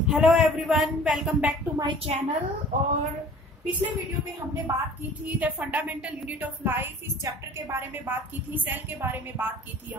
Hello everyone, welcome back to my channel. और पिछले video में हमने बात की थी the fundamental unit of life, इस चैप्टर के बारे में बात की थी, सेल के बारे में बात की थी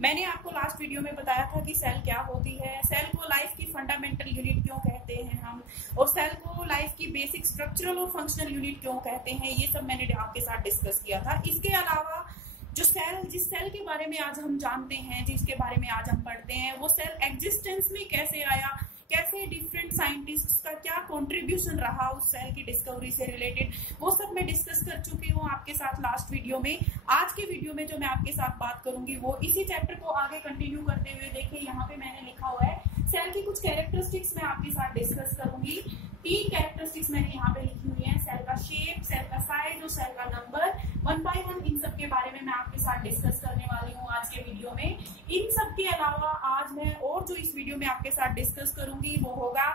मैंने आपको लास्ट वीडियो में बताया था कि सेल क्या होती है, सेल को लाइफ की फंडामेंटल यूनिट क्यों कहते हैं हम, और सेल को लाइफ की बेसिक स्ट्रक्चरल और फंक्शनल यूनिट क्यों कहते हैं, ये सब मैंने आपके साथ डिस्कस किया था। इसके अलावा जो जिस सेल के बारे में आज हम जानते हैं, जिसके बारे में आज हम पढ़ते हैं, वो सेल एग्जिस्टेंस में कैसे आया, कैसे डिफरेंट साइंटिस्ट्स का क्या कंट्रीब्यूशन रहा उस सेल की डिस्कवरी से रिलेटेड, वो सब मैं डिस्कस कर चुकी हूँ आपके साथ लास्ट वीडियो में। आज के वीडियो में जो मैं आपके साथ बात करूंगी वो इसी चैप्टर को आगे कंटिन्यू करते हुए, देखिए यहाँ पे मैंने लिखा हुआ है सेल की कुछ कैरेक्टरिस्टिक्स मैं आपके साथ डिस्कस करूंगी। 3 कैरेक्टरिस्टिक्स मैंने यहाँ पे लिखी हुई है, सेल का शेप, सेल का साइज और सेल का नंबर। 1 बाय 1 इन सब के बारे में मैं आपके साथ डिस्कस करने वाली हूँ आज के वीडियो में। इन सब के अलावा आज मैं और जो इस वीडियो में आपके साथ डिस्कस करूंगी वो होगा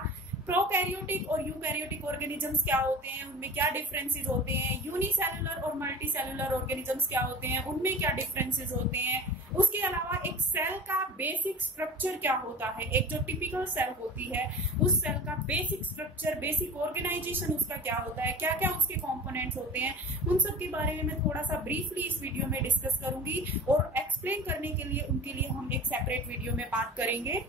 प्रोकैरियोटिक और यूकैरियोटिक ऑर्गेनिजम्स क्या होते हैं, उनमें क्या डिफरेंसेस होते हैं, यूनिसेलुलर और मल्टीसेलुलर ऑर्गेनिजम्स क्या होते हैं, उनमें क्या डिफरेंसेस होते हैं। उसके अलावा एक सेल का बेसिक स्ट्रक्चर क्या होता है, एक जो टिपिकल सेल होती है उस सेल का बेसिक स्ट्रक्चर, बेसिक ऑर्गेनाइजेशन उसका क्या होता है, क्या क्या उसके कंपोनेंट्स होते हैं, उन सब के बारे में मैं थोड़ा सा ब्रीफली इस वीडियो में डिस्कस करूंगी। और एक्सप्लेन करने के लिए उनके लिए हम एक सेपरेट वीडियो में बात करेंगे।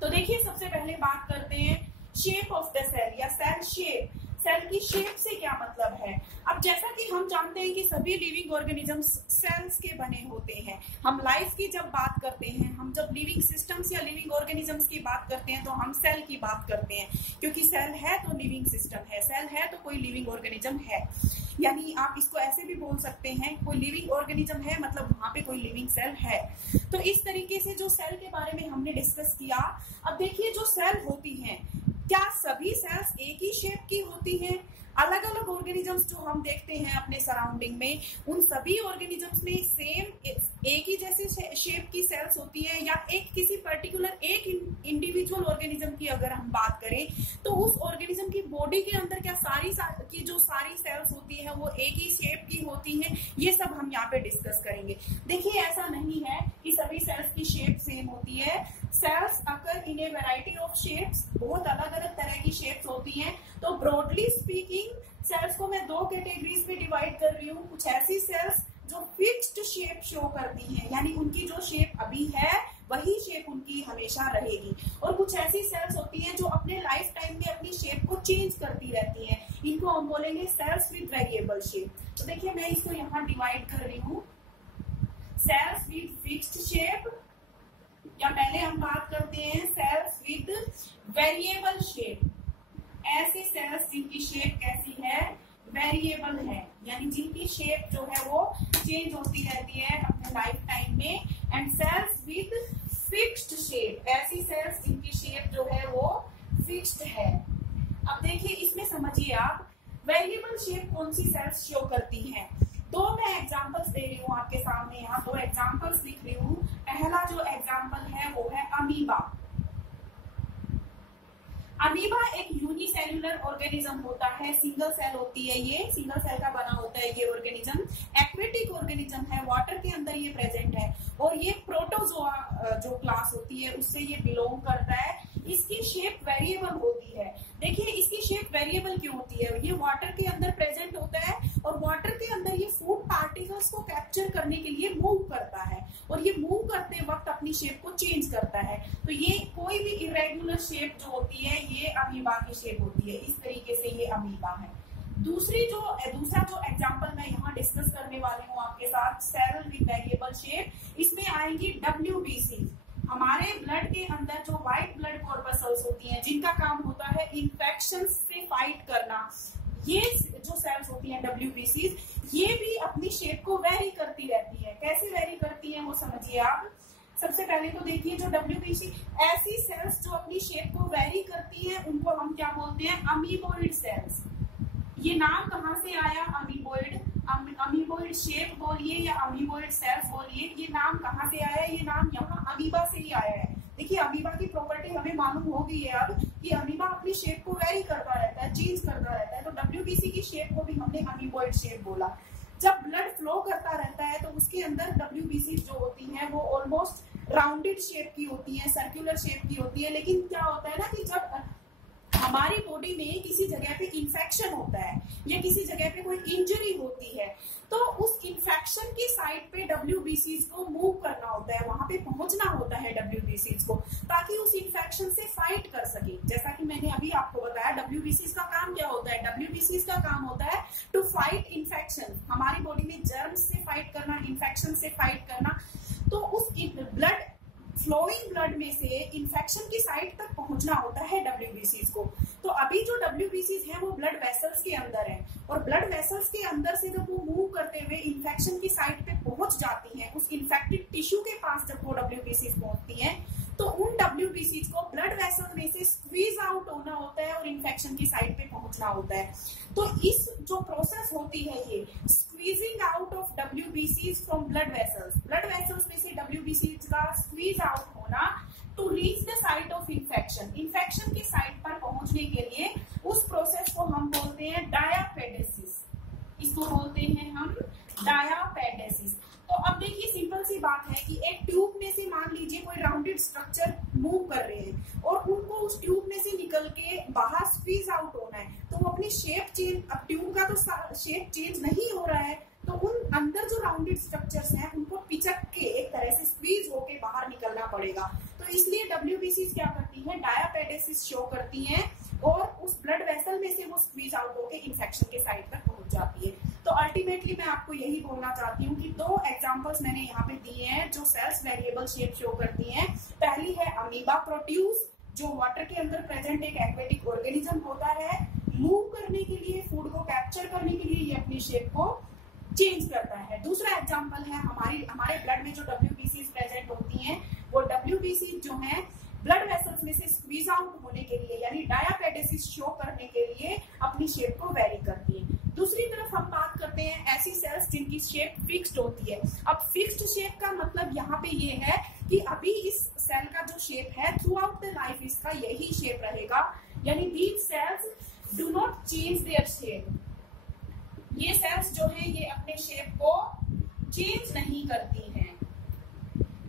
तो देखिए, सबसे पहले बात करते हैं शेप ऑफ द सेल या सेल शेप। सेल की शेप से क्या मतलब है। अब जैसा कि हम जानते हैं कि सभी लिविंग ऑर्गेनिजम्स सेल्स के बने होते हैं। हम लाइफ की जब बात करते हैं, हम जब लिविंग सिस्टम्स या लिविंग ऑर्गेनिजम्स की बात करते हैं तो हम सेल की बात करते हैं, क्योंकि सेल है तो लिविंग सिस्टम है, सेल है तो कोई लिविंग ऑर्गेनिज्म है। यानी आप इसको ऐसे भी बोल सकते हैं, कोई लिविंग ऑर्गेनिज्म है मतलब वहां पे कोई लिविंग सेल है। तो इस तरीके से जो सेल के बारे में हमने डिस्कस किया। अब देखिए, जो सेल होती है, क्या सभी सेल्स एक ही शेप की होती हैं? अलग अलग ऑर्गेनिजम्स जो हम देखते हैं अपने सराउंडिंग में, उन सभी ऑर्गेनिजम्स में सेम एक ही जैसे शेप की सेल्स होती है, या एक किसी पर्टिकुलर एक इंडिविजुअल ऑर्गेनिज्म की अगर हम बात करें तो उस ऑर्गेनिज्म की बॉडी के अंदर क्या सारी सेल्स होती है वो एक ही शेप की होती हैं? ये सब हम यहाँ पे डिस्कस करेंगे। देखिए, ऐसा नहीं है कि सभी सेल्स की शेप सेम होती है। Cells occur in a variety of shapes, बहुत अलग अलग तरह की शेप्स होती हैं। तो ब्रॉडली स्पीकिंग सेल्स को मैं 2 कैटेगरीज में डिवाइड कर रही हूँ। कुछ ऐसी सेल्स जो फिक्स्ड शेप शो करती हैं, यानी उनकी जो शेप अभी है वही शेप उनकी हमेशा रहेगी, और कुछ ऐसी सेल्स होती हैं जो अपने लाइफ टाइम में अपनी शेप को चेंज करती रहती हैं। इनको हम बोलेंगे सेल्स विद वेरिएबल शेप। तो देखिए, मैं इसको यहाँ डिवाइड कर रही हूँ, सेल्स विद फिक्स्ड शेप, या पहले हम बात करते हैं सेल्स विद वेरिएबल शेप। ऐसी सेल्स जिनकी शेप कैसी है, वेरिएबल है, यानी जिनकी शेप जो है वो चेंज होती रहती है अपने लाइफ टाइम में। And cells with fixed shape, ऐसी सेल्स जिनकी शेप जो है वो फिक्स्ड है। अब देखिए, इसमें समझिए आप वेरिएबल शेप कौन सी सेल्स शो करती हैं। 2 मैं एग्जांपल्स दे रही हूँ आपके सामने, यहाँ 2 एग्जांपल्स लिख रही हूँ। पहला जो एग्जांपल है वो है अमीबा। अमीबा एक यूनिसेलुलर ऑर्गेनिज्म होता है, सिंगल सेल होती है, ये सिंगल सेल का बना होता है ये ऑर्गेनिज्म। एक्वेटिक ऑर्गेनिज्म है, वाटर के अंदर ये प्रेजेंट है, और ये प्रोटोजोआ जो क्लास होती है उससे ये बिलोंग करता है। इसकी शेप वेरिएबल होती है। देखिए, इसकी शेप वेरिएबल क्यों होती है, ये वाटर के अंदर प्रेजेंट होता है, और वाटर के अंदर ये फूड पार्टिकल्स को कैप्चर करने के लिए मूव करता है, और ये मूव करते वक्त अपनी शेप को चेंज करता है। तो ये कोई भी इरेगुलर शेप जो होती है ये अमीबा की शेप होती है। इस तरीके से ये अमीबा है। दूसरा जो एग्जांपल मैं यहाँ डिस्कस करने वाली हूँ आपके साथ, सेल विद वेरिएबल शेप, इसमें आएंगी WBC। हमारे ब्लड के अंदर जो व्हाइट ब्लड कॉर्पसल्स होती हैं, जिनका काम होता है इन्फेक्शन से फाइट करना, ये जो सेल्स होती हैं WBC, ये भी अपनी शेप को वेरी करती रहती है। कैसे वेरी करती है वो समझिए आप। सबसे पहले तो देखिए, जो WBC ऐसी सेल्स जो अपनी शेप को वेरी करती हैं उनको हम क्या बोलते हैं, अमीबोइड सेल्स। ये नाम कहाँ से आया, अमीबोइड, अमीबोइड शेप बोलिए या अमीबोइड सेल्स बोलिए, ये नाम कहाँ से आया, ये नाम यहाँ अमीबा से ही आया है। देखिए, अमीबा की प्रॉपर्टी हमें मालूम हो गई है अब कि अमीबा अपनी शेप को वेरी करता रहता है, चेंज करता रहता है। तो WBC की शेप को भी हमने अमीबोइड शेप बोला। जब ब्लड फ्लो करता रहता है तो उसके अंदर WBC जो होती हैं वो ऑलमोस्ट राउंडेड शेप की होती है, सर्कुलर शेप की होती है। लेकिन क्या होता है ना कि जब बॉडी में किसी जगह पे इन्फेक्शन होता है या किसी जगह पे कोई इंजरी होती है, तो उस इन्फेक्शन की साइड पे WBCs को मूव करना होता है, वहां पे पहुंचना होता है WBCs को, ताकि उस इन्फेक्शन से फाइट कर सके। जैसा कि मैंने अभी आपको बताया, WBCs का काम क्या होता है? WBCs का काम होता है टू फाइट इन्फेक्शन, हमारी बॉडी में जर्म्स से फाइट करना, इन्फेक्शन से फाइट करना। तो उस ब्लड फ्लोइंग ब्लड में से इन्फेक्शन की साइड तक पहुंचना होता है WBCs को। तो अभी जो WBCs हैं वो ब्लड वेसल्स के अंदर हैं, और ब्लड वेसल्स के अंदर से जब वो मूव करते हुए इन्फेक्शन की साइड पे पहुंच जाती हैं, उस इन्फेक्टेड टिश्यू के पास जब वो WBCs पहुंचती हैं, तो उन WBCs को ब्लड वेसल में से स्क्वीज आउट होना होता है और इन्फेक्शन की साइड पे पहुंचना होता है। तो इस जो प्रोसेस होती है, ये squeezing out of WBCs from blood vessels में से WBCs का स्क्वीज आउट होना to reach the site of infection की साइट पर पहुंचने के लिए, उस प्रोसेस को हम बोलते हैं डायापेडेसिस। इसको बोलते हैं हम डायापेडेसिस। तो अब देखिए, सिंपल सी बात है कि एक ट्यूब में से मान लीजिए कोई राउंडेड स्ट्रक्चर मूव कर रहे हैं और उनको उस ट्यूब में से निकल के बाहर स्क्वीज आउट होना है, तो वो अपनी शेप चेंज, अब ट्यूब का तो शेप चेंज नहीं हो रहा है, तो उन अंदर जो राउंडेड स्ट्रक्चर्स हैं उनको पिचक के एक तरह से स्क्वीज होके बाहर निकलना पड़ेगा। तो इसलिए WBCs क्या करती हैं? डायापेडेसिस शो करती हैं और उस ब्लड वेसल में से वो स्क्वीज आउट होके इन्फेक्शन के साइड तक पहुंच जाती है। तो अल्टीमेटली मैं आपको यही बोलना चाहती हूँ कि दो एग्जांपल्स मैंने यहाँ पे दिए हैं जो सेल्स वेरिएबल शेप शो करती हैं। पहली है अमीबा प्रोट्यूस, जो वाटर के अंदर प्रेजेंट एक एक्वेटिक ऑर्गेनिज्म होता है, मूव करने के लिए, फूड को कैप्चर करने के लिए ये अपनी शेप को चेंज करता है। दूसरा एग्जांपल है हमारे ब्लड में जो WBCs प्रेजेंट होती हैं, वो WBCs जो हैं ब्लड वेसल्स में से स्क्वीज आउट होने के लिए, यानी डायापेडेसिस शो करने के लिए अपनी शेप को वेरी करती है। दूसरी तरफ हम बात करते हैं ऐसी सेल्स जिनकी शेप फिक्स्ड होती है। अब फिक्स्ड शेप का मतलब यहाँ पे ये है कि अभी इस सेल का जो शेप है, थ्रू आउट द लाइफ इसका यही शेप रहेगा, यानी these cells do not change their shape. ये सेल्स जो है ये अपने शेप को चेंज नहीं करती हैं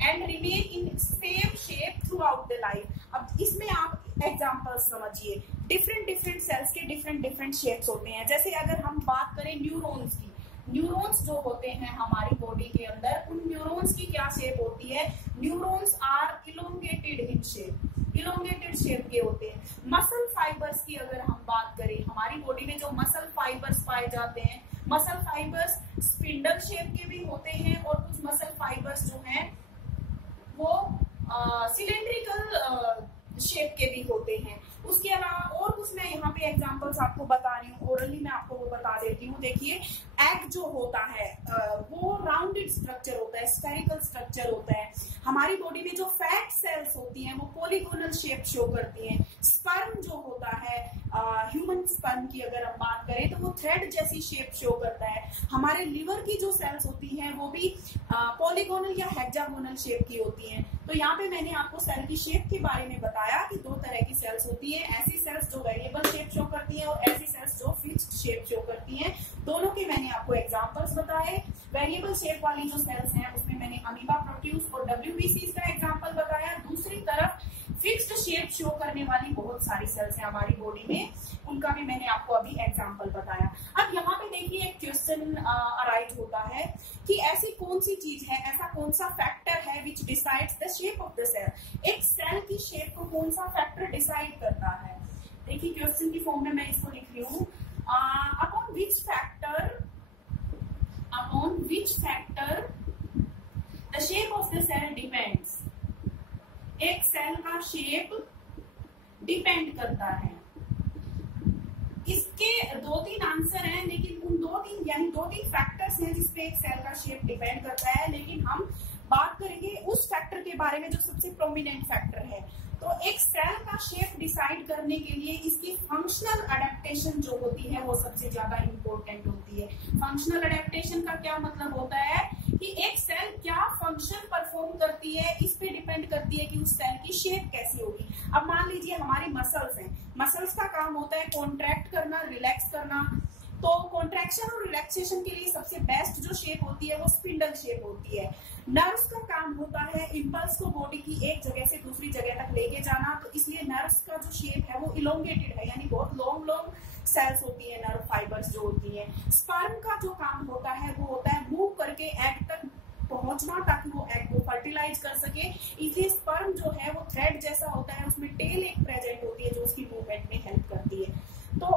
and remain in same shape through out the life. अब इसमें आप एग्जांपल्स समझिए, डिफरेंट सेल्स के डिफरेंट शेप्स होते हैं। जैसे अगर हम बात करें न्यूरॉन्स की, न्यूरॉन्स जो होते हैं हमारी बॉडी के अंदर, उन न्यूरॉन्स की क्या शेप होती है? Neurons are elongated in shape, elongated shape के होते हैं। मसल फाइबर्स की अगर हम बात करें, हमारी बॉडी में जो मसल फाइबर्स पाए जाते हैं, मसल फाइबर्स स्पिंडल शेप के भी होते हैं और कुछ मसल फाइबर्स जो हैं वो सिलेंड्रिकल शेप के भी होते हैं। उसके अलावा और कुछ मैं यहाँ पे एग्जांपल्स आपको बता रही हूँ, ओरली मैं आपको वो बता देती हूँ। देखिए, एग जो होता है वो राउंडेड स्ट्रक्चर होता है, स्फेरिकल स्ट्रक्चर होता है। हमारी बॉडी में जो फैट सेल्स होती हैं वो पॉलीगोनल शेप शो करती हैं। स्पर्म जो होता है, ह्यूमन स्पर्म की अगर हम बात करें तो वो थ्रेड जैसी शेप शो करता है। हमारे लिवर की जो सेल्स होती हैं वो भी पॉलीगोनल या हेक्सागोनल शेप की होती हैं। तो यहाँ पे मैंने आपको सेल की शेप के बारे में बताया कि दो तरह की सेल्स होती है, ऐसी सेल्स जो वेरिएबल शेप शो करती हैं और ऐसी सेल्स जो फिक्स्ड शेप शो करती हैं। दोनों के मैंने आपको एग्जांपल्स बताए। वेरिएबल शेप वाली जो सेल्स हैं उसमें मैंने अमीबा प्रोट्यूस और WBCs का एग्जांपल बताया। दूसरी तरफ फिक्स्ड शेप शो करने वाली बहुत सारी सेल्स हैं हमारी बॉडी में, उनका भी मैंने आपको अभी एग्जांपल बताया। अब यहाँ पे देखिए एक क्वेश्चन अराइज होता है कि ऐसी कौन सी चीज है, ऐसा कौन सा फैक्टर है which decides the shape of the cell. एक सेल की शेप को कौन सा फैक्टर डिसाइड करता है? देखिए क्वेश्चन की फॉर्म में मैं इसको लिख रही हूँ, upon which factor the shape of the cell depends. एक सेल का शेप डिपेंड करता है। इसके दो तीन आंसर हैं, लेकिन उन दो तीन फैक्टर्स हैं जिसपे एक सेल का शेप डिपेंड करता है, लेकिन हम बात करेंगे उस फैक्टर के बारे में जो सबसे प्रोमिनेंट फैक्टर है। तो एक सेल का शेप डिसाइड करने के लिए इसकी फंक्शनल अडेप्टेशन जो होती है वो सबसे ज्यादा इंपॉर्टेंट होती है। फंक्शनल अडेप्टेशन का क्या मतलब होता है कि एक सेल क्या फंक्शन परफॉर्म करती है, इस पे डिपेंड करती है कि उस सेल की शेप कैसी होगी। अब मान लीजिए हमारी मसल्स हैं, मसल्स का काम होता है कॉन्ट्रैक्ट करना, रिलैक्स करना। तो कॉन्ट्रैक्शन और रिलैक्सेशन के लिए सबसे बेस्ट जो शेप होती है वो स्पिंडल शेप होती है। नर्व्स का काम होता है इम्पल्स को बॉडी की एक जगह से दूसरी जगह तक लेके जाना, तो इसलिए नर्व्स का जो शेप है वो इलोंगेटेड है, यानी बहुत लॉन्ग लॉन्ग सेल्स होती है, नर्व फाइबर्स जो होती है। स्पर्म का जो काम होता है वो होता है मूव करके एग तक पहुंचना, ताकि वो एग को फर्टिलाइज कर सके। इसलिए स्पर्म जो है वो थ्रेड जैसा होता है, उसमें टेल एक प्रेजेंट होती है जो उसकी मूवमेंट में हेल्प करती है। तो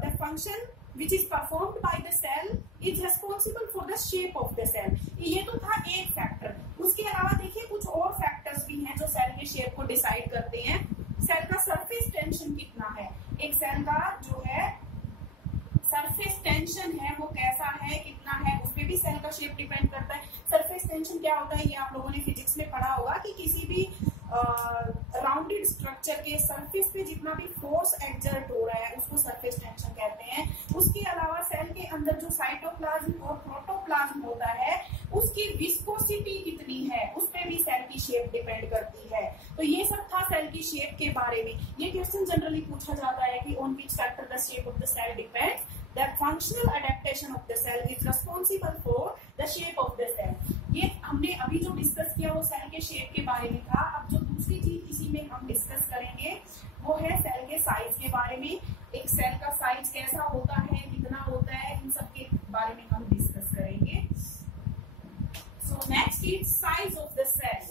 the function which is performed by the cell is responsible for the shape of the cell। ये तो था एक फैक्टर। उसके अलावा देखिए कुछ और फैक्टर्स भी हैं जो सेल के शेप को डिसाइड करते हैं। सेल का सरफेस टेंशन कितना है, एक सेल का जो है सरफेस टेंशन है वो कैसा है, कितना है, उस पर भी सेल का शेप डिपेंड करता है। सरफेस टेंशन क्या होता है, ये आप लोगों ने फिजिक्स में पढ़ा होगा कि किसी भी राउंडेड स्ट्रक्चर के सरफेस पे जितना भी फोर्स एक्सर्ट हो रहा है उसको सरफेस टेंशन कहते हैं। उसके अलावा सेल के अंदर जो साइटोप्लाज्म और प्रोटोप्लाज्म होता है उसकी विस्कोसिटी कितनी है, उस पर भी सेल की शेप डिपेंड करती है। तो ये सब था सेल की शेप के बारे में। ये क्वेश्चन जनरली पूछा जाता है कि on which factor the shape of the cell depends. The functional adaptation of the cell is responsible for the shape of the cell। ये हमने अभी जो डिस्कस किया वो सेल के शेप के बारे में था। अब जो दूसरी चीज इसी में हम डिस्कस करेंगे वो है सेल के साइज के बारे में। एक सेल का साइज कैसा होता है, कितना होता है, इन सब के बारे में हम डिस्कस करेंगे। So next is size of the cell।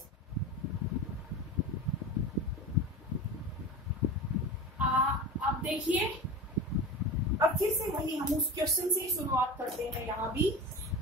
अब देखिए, अब फिर से वही हम उस क्वेश्चन से ही शुरुआत करते हैं। यहाँ भी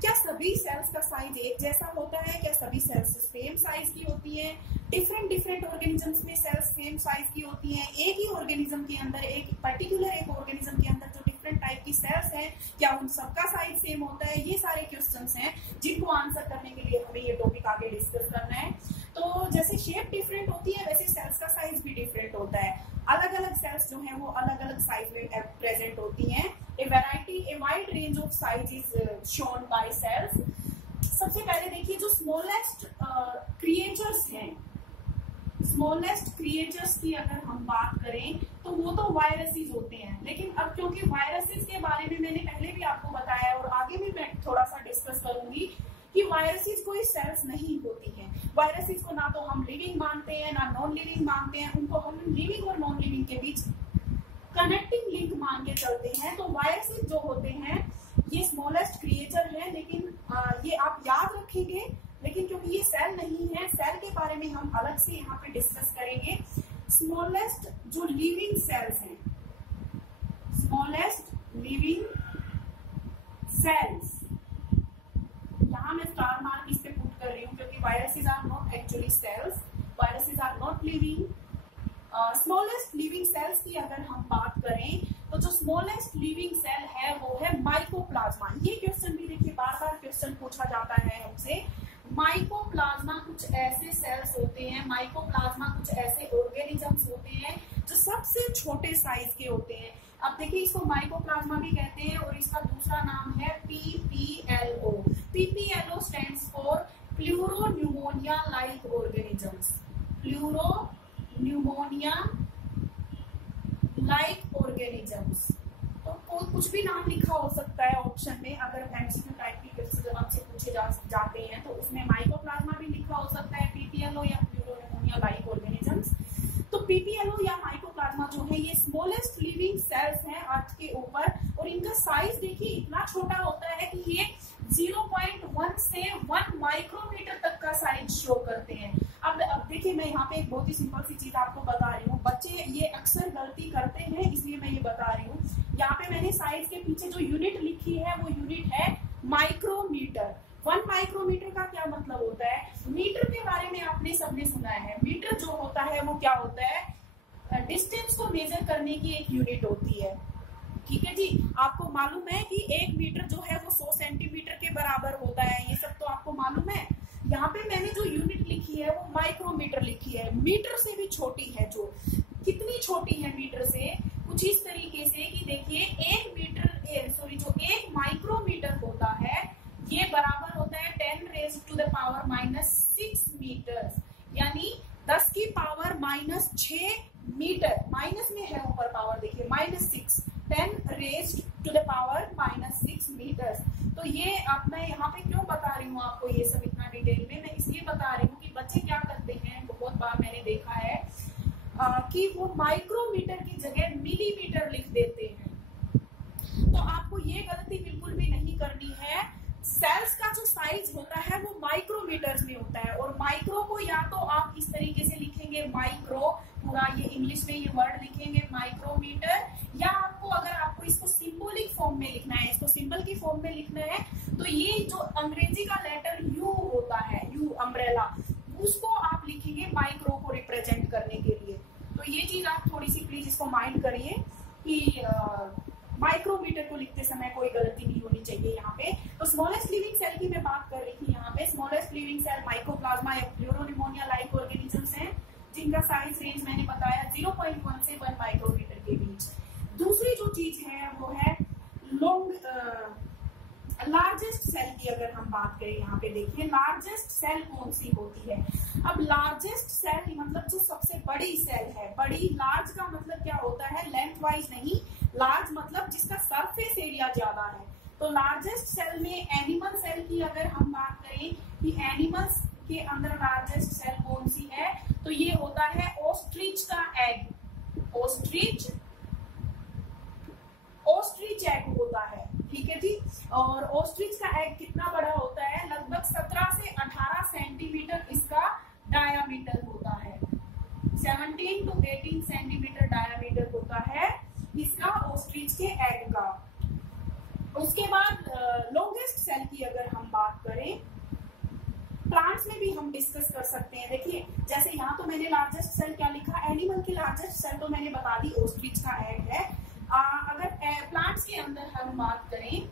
क्या सभी सेल्स का साइज एक जैसा होता है, क्या सभी सेल्स सेम साइज की होती है? डिफरेंट ऑर्गेनिजम्स में सेल्स सेम साइज की होती हैं। एक ही ऑर्गेनिज्म के अंदर, एक ऑर्गेनिज्म के अंदर जो डिफरेंट टाइप की सेल्स हैं, क्या उन सबका साइज सेम होता है? ये सारे क्वेश्चंस हैं जिनको आंसर करने के लिए हमें ये टॉपिक आगे डिस्कस करना है। तो जैसे शेप डिफरेंट होती है वैसे सेल्स का साइज भी डिफरेंट होता है। अलग अलग सेल्स जो है वो अलग अलग साइज में प्रेजेंट होती हैं। A wide range of size is shown by cells. सबसे पहले देखिए जो स्मॉलेस्ट क्रिएचर्स हैं, स्मॉलेस्ट क्रिएचर्स की अगर हम बात करें तो वो तो वायरसेस होते हैं। लेकिन अब क्योंकि वायरसेस के बारे में मैंने पहले भी आपको बताया और आगे भी मैं थोड़ा सा डिस्कस करूंगी कि वायरसेस कोई सेल्स नहीं होती हैं। वायरसेस को ना तो हम लिविंग मानते हैं ना नॉन लिविंग मानते हैं, उनको हम लिविंग और नॉन लिविंग के बीच कनेक्टिंग लिंक मान के चलते हैं। तो वायरसेस जो होते हैं ये स्मॉलेस्ट क्रिएचर है, लेकिन ये आप याद रखेंगे। लेकिन क्योंकि ये सेल नहीं है, सेल के बारे में हम अलग से यहाँ पे डिस्कस करेंगे। स्मॉलेस्ट जो लिविंग सेल्स हैं, स्मॉलेस्ट लिविंग सेल्स, यहाँ मैं स्टार मार्क इस पे पुट कर रही हूँ क्योंकि viruses are not actually cells, viruses are not living. Smallest living cells की अगर हम बात करें तो जो स्मॉलेस्ट लिविंग सेल है वो है माइकोप्लाज्मा। ये क्वेश्चन भी देखिए बार बार क्वेश्चन पूछा जाता है हमसे। माइकोप्लाज्मा कुछ ऐसे सेल्स होते हैं, माइकोप्लाज्मा कुछ ऐसे ऑर्गेनिजम्स होते हैं जो सबसे छोटे साइज के होते हैं। अब देखिए इसको माइकोप्लाज्मा भी कहते हैं और इसका दूसरा नाम है PPLO। PPLO stands for pleuropneumonia like organisms. Pleuropneumonia like organisms. तो कोई कुछ भी नाम लिखा हो सकता है ऑप्शन में, अगर एमसीक्यू टाइप की क्वेश्चन आपसे पूछे जाते हैं तो उसमें माइकोप्लाज्मा भी लिखा हो सकता है, PPLO या प्लूरोन्यूमोनिया लाइक ऑर्गेनिजम्स। तो PPLO या माइकोप्लाज्मा जो है ये स्मॉलेस्ट लिविंग सेल्स हैं अर्थ के ऊपर, और इनका साइज देखिए इतना छोटा होता है कि ये 0.1 से 1 माइक्रोमीटर तक का साइज शो करते हैं। अब देखिए मैं यहाँ पे एक बहुत ही सिंपल सी चीज आपको बता रही हूँ। बच्चे ये अक्सर गलती करते हैं इसलिए मैं ये बता रही हूँ। यहाँ पे मैंने साइज के पीछे जो यूनिट लिखी है वो यूनिट है माइक्रोमीटर। 1 माइक्रोमीटर का क्या मतलब होता है? मीटर के बारे में आपने सबने सुना है। मीटर जो होता है वो क्या होता है? डिस्टेंस को मेजर करने की एक यूनिट होती है। ठीक है जी, आपको मालूम है कि 1 मीटर जो है वो 100 सेंटीमीटर के बराबर होता है, ये सब तो आपको मालूम है। यहाँ पे मैंने जो यूनिट लिखी है वो माइक्रोमीटर लिखी है, मीटर से भी छोटी है। जो कितनी छोटी है मीटर से? कुछ इस तरीके से कि देखिए 1 माइक्रोमीटर होता है ये बराबर होता है 10⁻⁻⁶ मीटर, यानी 10 की पावर -6 मीटर। माइनस में है ऊपर पावर, देखिए -6, 10⁻⁻⁶ मीटर। तो ये अब मैं यहाँ पे क्यों बता रही हूँ आपको ये सब इतना डिटेल में? मैं इसलिए बता रही हूँ कि बच्चे क्या करते हैं, बहुत बार मैंने देखा है कि वो माइक्रोमीटर की जगह पूरा ये इंग्लिश में ये वर्ड लिखेंगे माइक्रोमीटर, या आपको अगर आपको इसको सिंबॉलिक फॉर्म में लिखना है, इसको सिंबल की फॉर्म में लिखना है, तो ये जो अंग्रेजी का लेटर यू होता है, यू अम्ब्रेला, उसको आप लिखेंगे माइक्रो को रिप्रेजेंट करने के लिए। तो ये चीज आप थोड़ी सी प्लीज इसको माइंड करिए कि माइक्रोमीटर को लिखते समय कोई गलती नहीं होनी चाहिए यहाँ पे। तो स्मॉलेस्ट लिविंग सेल की मैं बात कर रही थी यहाँ पे। स्मॉलेस्ट लिविंग सेल माइकोप्लाज्मा या प्लूरोनिमोनिया लाइक ऑर्गेनिजम्स हैं, जिनका साइज रेंज मैंने बताया 0.1 से 1 माइक्रोमीटर के बीच। दूसरी जो चीज है वो है लार्जेस्ट सेल की अगर हम बात करें, यहाँ पे देखिए लार्जेस्ट सेल कौन सी होती है। अब लार्जेस्ट सेल मतलब जो सबसे बड़ी सेल है, बड़ी, लार्ज का मतलब क्या होता है, लेंथ वाइज नहीं, लार्ज मतलब जिसका सरफेस एरिया ज्यादा है। तो लार्जेस्ट सेल में एनिमल सेल की अगर हम बात करें कि एनिमल्स के अंदर लार्जेस्ट सेल कौन सी है, तो ये होता है ऑस्ट्रिच का एग। ऑस्ट्रिच एग होता है, ठीक है जी। और ऑस्ट्रिच का एग कितना बड़ा होता है, लगभग 17 से 18 सेंटीमीटर इसका डायामीटर होता है। 17 to 18 सेंटीमीटर डायामीटर होता है इसका ऑस्ट्रिच के एग का। उसके बाद लॉन्गेस्ट सेल की अगर हम बात करें, प्लांट्स में भी हम डिस्कस कर सकते हैं। देखिए जैसे यहाँ तो मैंने लार्जेस्ट सेल क्या लिखा, एनिमल की लार्जेस्ट सेल तो मैंने बता दी ऑस्ट्रिच का एग है। अगर प्लांट्स के अंदर हम बात करें,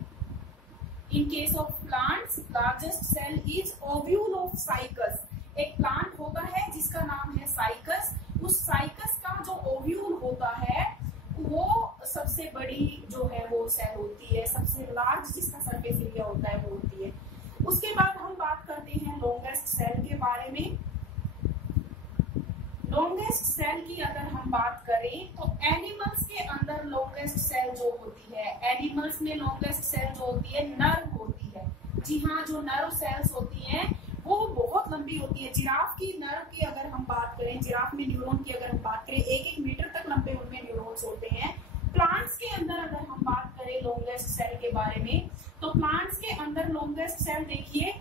in case of plants largest cell is ovule of cycas. एक प्लांट होता है जिसका नाम है साइकस, उस साइकस का जो ओव्यूल होता है वो सबसे बड़ी जो है वो सेल होती है, सबसे लार्ज जिसका सरफेस एरिया होता है वो होती है। उसके बाद हम बात करते हैं लॉन्गेस्ट सेल के बारे में। लॉन्गेस्ट सेल की अगर हम बात करें तो एनिमल्स के अंदर लॉन्गेस्ट सेल जो होती है, एनिमल्स में लॉन्गेस्ट सेल जो होती है नर्व होती है। जी हाँ, जो नर्व सेल्स होती हैं वो बहुत लंबी होती है। जिराफ की नर्व की अगर हम बात करें, जिराफ में न्यूरॉन की अगर हम बात करें, 1-1 मीटर तक लंबे उनमें न्यूरॉन्स होते हैं। प्लांट्स के अंदर अगर हम बात करें लॉन्गेस्ट सेल के बारे में, तो प्लांट्स के अंदर लॉन्गेस्ट सेल देखिए,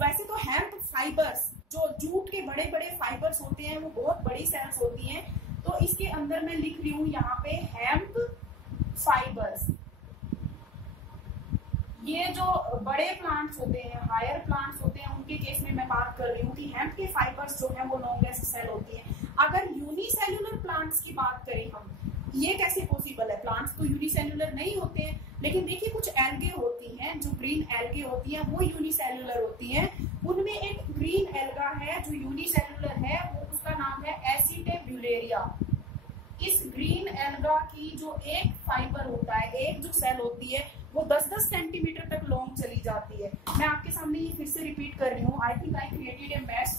वैसे तो हेम्प फाइबर्स, जो जूट के बड़े बड़े फाइबर्स होते हैं वो बहुत बड़ी सेल्स होती हैं। तो इसके अंदर मैं लिख रही हूँ यहाँ पे हेम्प फाइबर्स। ये जो बड़े प्लांट्स होते हैं, हायर प्लांट्स होते हैं, उनके केस में मैं बात कर रही हूँ कि हेम्प के फाइबर्स जो है वो लॉन्गेस्ट सेल होती है। अगर यूनिसेल्युलर प्लांट्स की बात करें हम, ये कैसे पॉसिबल है, प्लांट्स तो यूनिसेल्युलर नहीं होते हैं, लेकिन देखिए कुछ एल्गे होती हैं, जो ग्रीन एल्गे होती हैं वो यूनिसेल्युलर होती हैं। उनमें एक ग्रीन एल्गा है जो यूनिसेल्युलर है, वो उसका नाम है एसिटेब्यूलेरिया। इस ग्रीन एल्गा की जो एक फाइबर होता है, एक जो सेल होती है, वो 10-10 सेंटीमीटर तक लॉन्ग चली जाती है। मैं आपके सामने ये फिर से रिपीट कर रही हूँ, I think I created a mess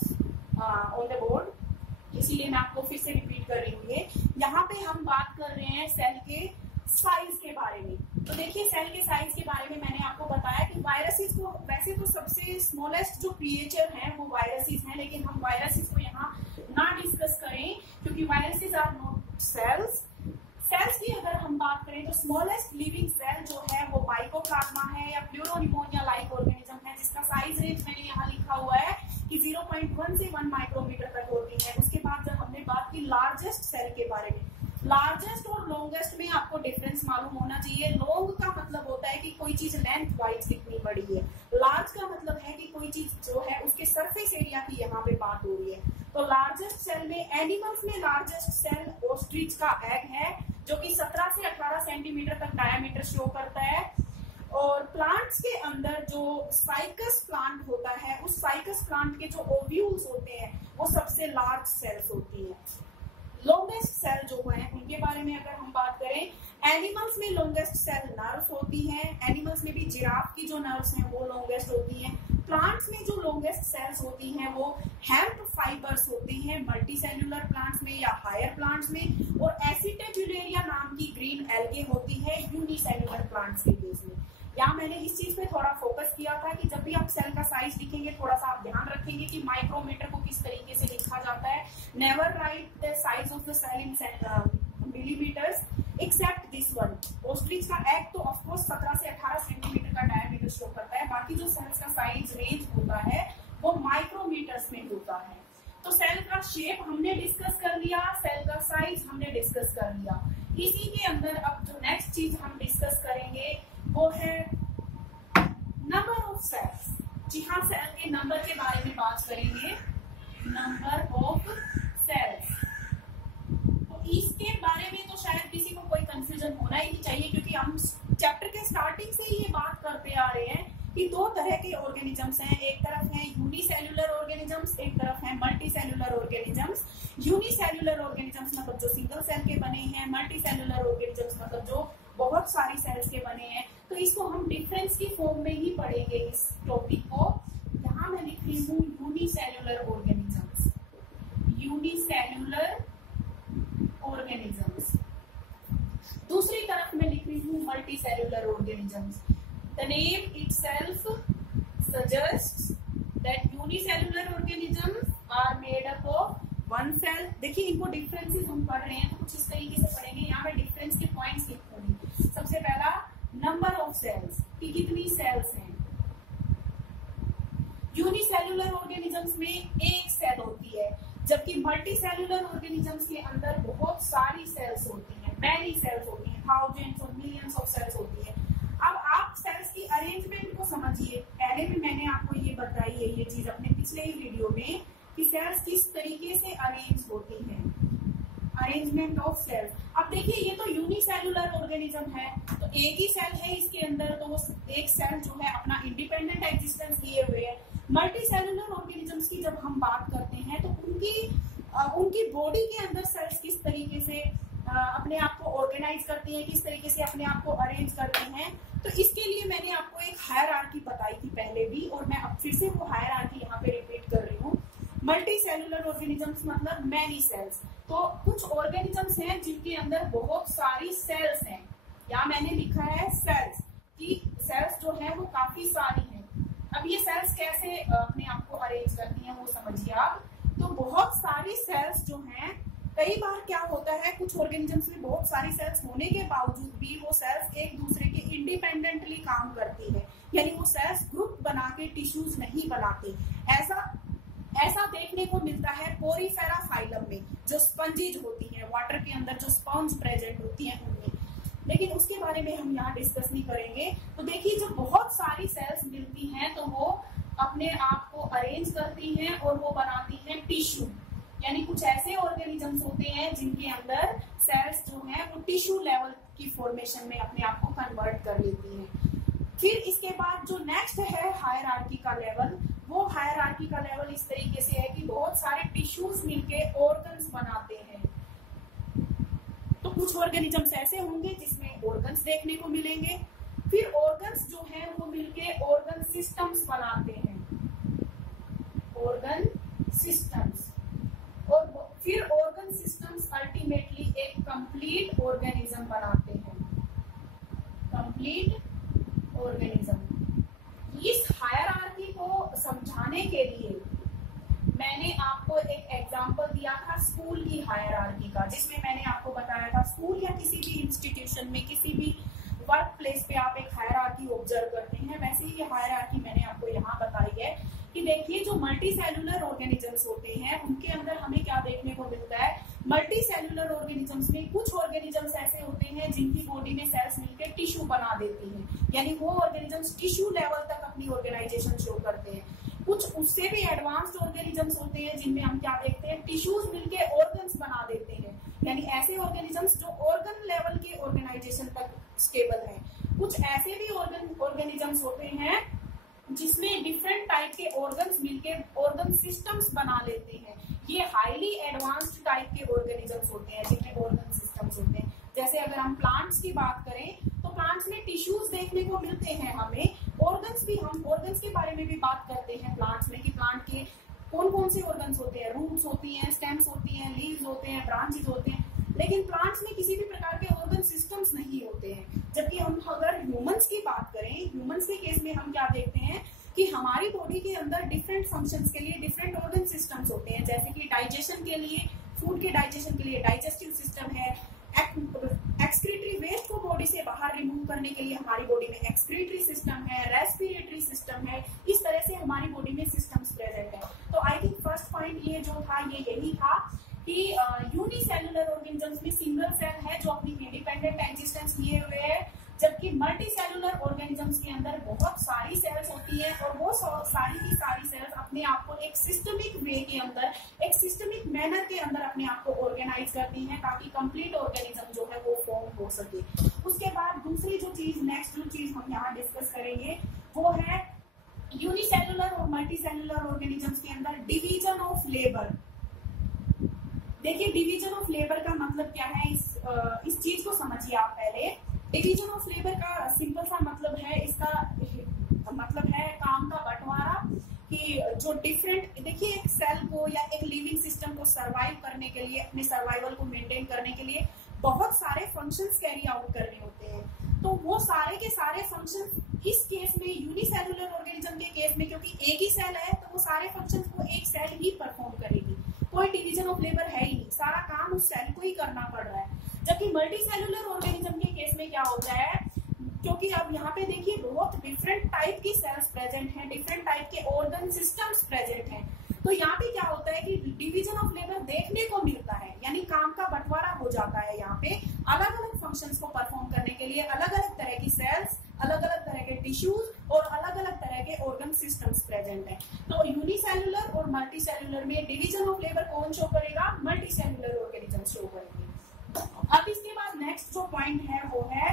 on the board, इसीलिए मैं आपको फिर से रिपीट कर रही हूँ। ये यहाँ पे हम बात कर रहे हैं सेल के साइज के बारे में। तो देखिए सेल के साइज के बारे में मैंने आपको बताया कि वायरसेस को, वैसे तो सबसे स्मॉलेस्ट जो क्रिएचर हैं वो वायरसेस हैं, लेकिन हम वायरसेस को यहाँ ना डिस्कस करें क्योंकि viruses are not cells. Cells की अगर हम बात करें तो स्मॉलेस्ट लिविंग सेल जो है वो माइकोप्लाज्मा है या प्लूरोनिमोनिया लाइक ऑर्गेनिज्म है, जिसका साइज रेंज मैंने यहाँ लिखा हुआ है कि 0.1 से 1 माइक्रोमीटर तक होती है। उसके बाद जब हमने बात की लार्जेस्ट सेल के बारे में, लार्जेस्ट और लॉन्गेस्ट में आपको डिफरेंस मालूम होना चाहिए। लॉन्ग का मतलब होता है कि कोई चीज लेंथ वाइज कितनी बड़ी है, लार्ज का मतलब है कि कोई चीज जो है उसके सरफेस एरिया की यहाँ पे बात हो रही है। तो लार्जेस्ट सेल में, एनिमल्स में लार्जेस्ट सेल ऑस्ट्रिच का एग है जो कि 17 से 18 सेंटीमीटर तक डायमीटर शो करता है। और प्लांट्स के अंदर जो साइकस प्लांट होता है, उस साइकस प्लांट के जो ओव्यूल्स होते हैं वो सबसे लार्ज सेल्स होती हैं। लॉन्गेस्ट सेल जो है उनके बारे में अगर हम बात करें, एनिमल्स में लॉन्गेस्ट सेल नर्व्स होती हैं। एनिमल्स में भी जिराफ की जो नर्व्स हैं वो लॉन्गेस्ट होती हैं। प्लांट्स में जो लॉन्गेस्ट सेल्स होती हैं वो हेम्प फाइबर्स होती हैं, मल्टी सेल्यूलर प्लांट्स में या हायर प्लांट्स में। और एसिटेब्यूलेरिया नाम की ग्रीन एल्गे होती है यूनिसेल्यूलर प्लांट्स के केस में। यहाँ मैंने इस चीज पे थोड़ा फोकस किया था कि जब भी आप सेल का साइज लिखेंगे थोड़ा सा आप ध्यान रखेंगे कि माइक्रोमीटर को किस तरीके से लिखा जाता है। Never write the size of the cell in millimetres except this one. Ostrich का एग तो ऑफकोर्स 17 से 18 सेंटीमीटर का डायमीटर शो करता है, बाकी जो सेल्स का साइज रेंज होता है वो माइक्रोमीटर्स में होता है। तो सेल का शेप हमने डिस्कस कर लिया, सेल का साइज हमने डिस्कस कर लिया। इसी के अंदर अब जो नेक्स्ट चीज हम डिस्कस करेंगे वो है नंबर ऑफ सेल्स। जी हाँ, सेल के नंबर के बारे में बात करेंगे, नंबर ऑफ सेल्स। तो इसके बारे में तो शायद किसी को कोई कंफ्यूजन होना ही नहीं चाहिए, क्योंकि हम चैप्टर के स्टार्टिंग से ही ये बात करते आ रहे हैं कि दो तरह के ऑर्गेनिजम्स हैं। एक तरफ है यूनिसेल्युलर ऑर्गेनिजम्स, एक तरफ है मल्टीसेल्युलर ऑर्गेनिजम्स। यूनिसेल्युलर ऑर्गेनिजम्स मतलब जो सिंगल सेल के बने हैं, मल्टीसेल्युलर ऑर्गेनिजम्स मतलब जो बहुत सारी सेल्स के बने हैं। तो इसको हम डिफरेंस की फॉर्म में ही पढ़ेंगे इस टॉपिक को। यहाँ मैं लिख रही हूँ यूनिसेल्युलर ऑर्गेनिजम्स, यूनिसेल्युलर ऑर्गेनिजम्स। दूसरी तरफ मैं लिख रही हूँ multicellular organisms. The name itself suggests that unicellular organisms are made up of one cell। देखिए इनको डिफरेंसेस हम पढ़ रहे हैं तो कुछ इस तरीके से पढ़ेंगे। यहाँ मैं डिफरेंस के पॉइंट्स लिखूंगी। सबसे पहला नंबर ऑफ सेल्स, कि कितनी सेल्स हैं। यूनिसेल्युलर ऑर्गेनिजम्स में एक सेल होती है, जबकि मल्टीसेल्युलर ऑर्गेनिजम्स के अंदर बहुत सारी सेल्स होती हैं, मैनी सेल्स होती हैं, थाउजेंड्स और मिलियंस ऑफ सेल्स होती है। अब आप सेल्स की अरेंजमेंट को समझिए। पहले भी मैंने आपको ये बताई है ये चीज अपने पिछले ही वीडियो में कि सेल्स किस तरीके से अरेंज होती हैं, अरेंजमेंट ऑफ सेल्स। अब देखिए ये तो यूनिसेल्युलर ऑर्गेनिज्म है, तो एक ही सेल है इसके अंदर, तो वो एक सेल जो है अपना इंडिपेंडेंट एग्जिस्टेंस लिए हुए है। मल्टीसेल्युलर ऑर्गेनिजम्स की जब हम बात करते हैं तो उनकी बॉडी के अंदर सेल्स किस तरीके से अपने आप को ऑर्गेनाइज करती हैं, किस तरीके से अपने आप को अरेंज करती हैं। तो इसके लिए मैंने आपको एक हायरार्की बताई थी पहले भी, और मैं अब फिर से वो हायरार्की यहाँ पे रिपीट कर रही हूँ। मल्टीसेल्युलर ऑर्गेनिजम्स मतलब मैनी सेल्स। तो कुछ ऑर्गेनिजम्स हैं जिनके अंदर बहुत सारी सेल्स हैं। यहाँ मैंने लिखा है सेल्स, कि सेल्स जो है वो काफी सारी हैं। अब ये सेल्स कैसे अपने आप को अरेंज करती हैं वो समझिए आप। तो बहुत सारी सेल्स जो हैं, कई बार क्या होता है कुछ ऑर्गेनिजम्स में बहुत सारी सेल्स होने के बावजूद भी वो सेल्स एक दूसरे के इंडिपेंडेंटली काम करती है, यानी वो सेल्स ग्रुप बना के टिश्यूज नहीं बनाते। ऐसा देखने को मिलता है पोरीफेरा फाइलम में, जो स्पंजीज होती है, वाटर के अंदर जो स्पॉन्ज प्रेजेंट होती है उनमें। लेकिन उसके बारे में हम यहाँ डिस्कस नहीं करेंगे। तो देखिए जब बहुत सारी सेल्स मिलती हैं तो वो अपने आप को अरेंज करती हैं और वो बनाती हैं टिश्यू, यानी कुछ ऐसे ऑर्गेनिजम्स होते हैं जिनके अंदर सेल्स जो है वो टिश्यू लेवल की फॉर्मेशन में अपने आप को कन्वर्ट कर लेती हैं। फिर इसके बाद जो नेक्स्ट है हायरार्की का लेवल, वो हायरार्की का लेवल इस तरीके से है कि बहुत सारे टिश्यूज मिलके ऑर्गन्स बनाते हैं। तो कुछ ऑर्गेनिजम्स ऐसे होंगे जिसमें ऑर्गन्स देखने को मिलेंगे। फिर ऑर्गन्स जो है वो मिलके ऑर्गन सिस्टम्स बनाते हैं, ऑर्गन सिस्टम्स। और फिर ऑर्गन सिस्टम्स अल्टीमेटली एक कंप्लीट ऑर्गेनिज्म बनाते हैं, कंप्लीट ऑर्गेनिज्म। इस हायरार्की को समझाने के लिए मैंने आपको एक एग्जांपल दिया था स्कूल की हायरार्की का, जिसमें मैंने आपको बताया था स्कूल या किसी भी इंस्टीट्यूशन में, किसी भी वर्क प्लेस पे आप एक हायरार्की ऑब्जर्व करते हैं, वैसे ही हायरार्की मैंने आपको यहाँ बताई है कि देखिए जो मल्टीसेल्युलर ऑर्गेनिजम्स होते हैं उनके अंदर हमें क्या देखने को मिलता है। मल्टीसेल्युलर ऑर्गेनिजम्स में कुछ ऑर्गेनिजम्स ऐसे होते हैं जिनकी बॉडी में सेल्स मिलकर टिश्यू बना देती हैं, यानी वो ऑर्गेनिजम्स टिश्यू लेवल तक अपनी ऑर्गेनाइजेशन शो करते हैं। कुछ उससे भी एडवांस्ड ऑर्गेनिजम्स होते हैं जिनमें हम क्या देखते हैं, टिश्यूज मिलके ऑर्गन्स बना देते हैं, यानी ऐसे ऑर्गेनिजम्स जो ऑर्गन लेवल के ऑर्गेनाइजेशन तक स्टेबल है। कुछ ऐसे भी ऑर्गेनिजम्स होते हैं जिसमें डिफरेंट टाइप के ऑर्गन्स मिलके ऑर्गन सिस्टम्स बना लेते हैं। ये हाईली एडवांस्ड टाइप के ऑर्गेनिजम्स होते हैं जिनमें ऑर्गन सिस्टम्स होते हैं। जैसे अगर हम प्लांट्स की बात करें तो प्लांट्स में टिश्यूज देखने को मिलते हैं हमें, ऑर्गन्स भी, हम ऑर्गन्स के बारे में भी बात करते हैं प्लांट्स में कि प्लांट के कौन कौन से ऑर्गन्स होते हैं। रूट्स होती हैं, स्टेम्स होती हैं, लीव्स होते हैं, ब्रांचेस होते हैं, लेकिन प्लांट्स में किसी भी प्रकार के ऑर्गन सिस्टम्स नहीं होते हैं। जबकि हम अगर ह्यूमंस की बात करें, ह्यूमंस के केस में हम क्या देखते हैं कि हमारी बॉडी के अंदर डिफरेंट फंक्शंस के लिए डिफरेंट ऑर्गन सिस्टम्स होते हैं। जैसे कि डाइजेशन के लिए, फूड के डाइजेशन के लिए डाइजेस्टिव सिस्टम है, एक्सक्रीटरी वेस्ट को बॉडी से बाहर रिमूव करने के लिए हमारी बॉडी में एक्सक्रीटरी सिस्टम है, रेस्पिरेटरी सिस्टम है। इस तरह से हमारी बॉडी में सिस्टम्स प्रेजेंट है। तो आई थिंक फर्स्ट पॉइंट ये जो था ये यही था कि ऑर्गेनिजम्स के अंदर बहुत सारी सेल्स होती है और वो सारी की सारी सेल्स अपने आप को एक सिस्टमिक वे के अंदर, एक सिस्टमिक मैनर के अंदर अपने आप को ऑर्गेनाइज करती हैं ताकि कंप्लीट ऑर्गेनिज्म जो है वो फॉर्म हो सके। उसके बाद दूसरी जो चीज, नेक्स्ट जो चीज हम यहाँ डिस्कस करेंगे वो है यूनिसेलुलर और मल्टीसेलुलर ऑर्गेनिजम्स के अंदर डिवीजन ऑफ लेबर। देखिए डिवीजन ऑफ लेबर का मतलब क्या है, इस चीज को समझिए आप पहले। डिवीजन ऑफ लेबर का सिंपल सा मतलब है, इसका मतलब है काम का बंटवारा, कि जो डिफरेंट, देखिए एक सेल को या एक लिविंग सिस्टम को सरवाइव करने के लिए, अपने सर्वाइवल को मेंटेन करने के लिए बहुत सारे फंक्शंस कैरी आउट करने होते हैं। तो वो सारे के सारे फंक्शन इस केस में, यूनिसेलुलर ऑर्गेनिज्म के केस में, क्योंकि एक ही सेल है तो वो सारे फंक्शंस को एक सेल ही परफॉर्म करेगी, कोई डिवीजन ऑफ लेबर है ही नहीं, सारा काम उस सेल को ही करना पड़ रहा है। जबकि मल्टीसेलुलर ऑर्गेनिज्म के केस में क्या होता है, क्योंकि अब यहाँ पे देखिए बहुत डिफरेंट टाइप की सेल्स प्रेजेंट हैं, डिफरेंट टाइप के ऑर्गन सिस्टम्स प्रेजेंट हैं, तो यहाँ पे क्या होता है कि डिवीजन ऑफ लेबर देखने को मिलता है, यानी काम का बंटवारा हो जाता है। यहाँ पे अलग अलग फंक्शंस को परफॉर्म करने के लिए अलग अलग तरह की सेल्स, अलग अलग तरह के टिश्यूज और अलग अलग तरह के ऑर्गन सिस्टम्स प्रेजेंट हैं। तो यूनिसेलुलर और मल्टीसेलुलर में डिवीजन ऑफ लेबर कौन शो करेगा, मल्टीसेलुलर ऑर्गेनिज्म शो करेंगे। अब इसके बाद नेक्स्ट जो पॉइंट है वो है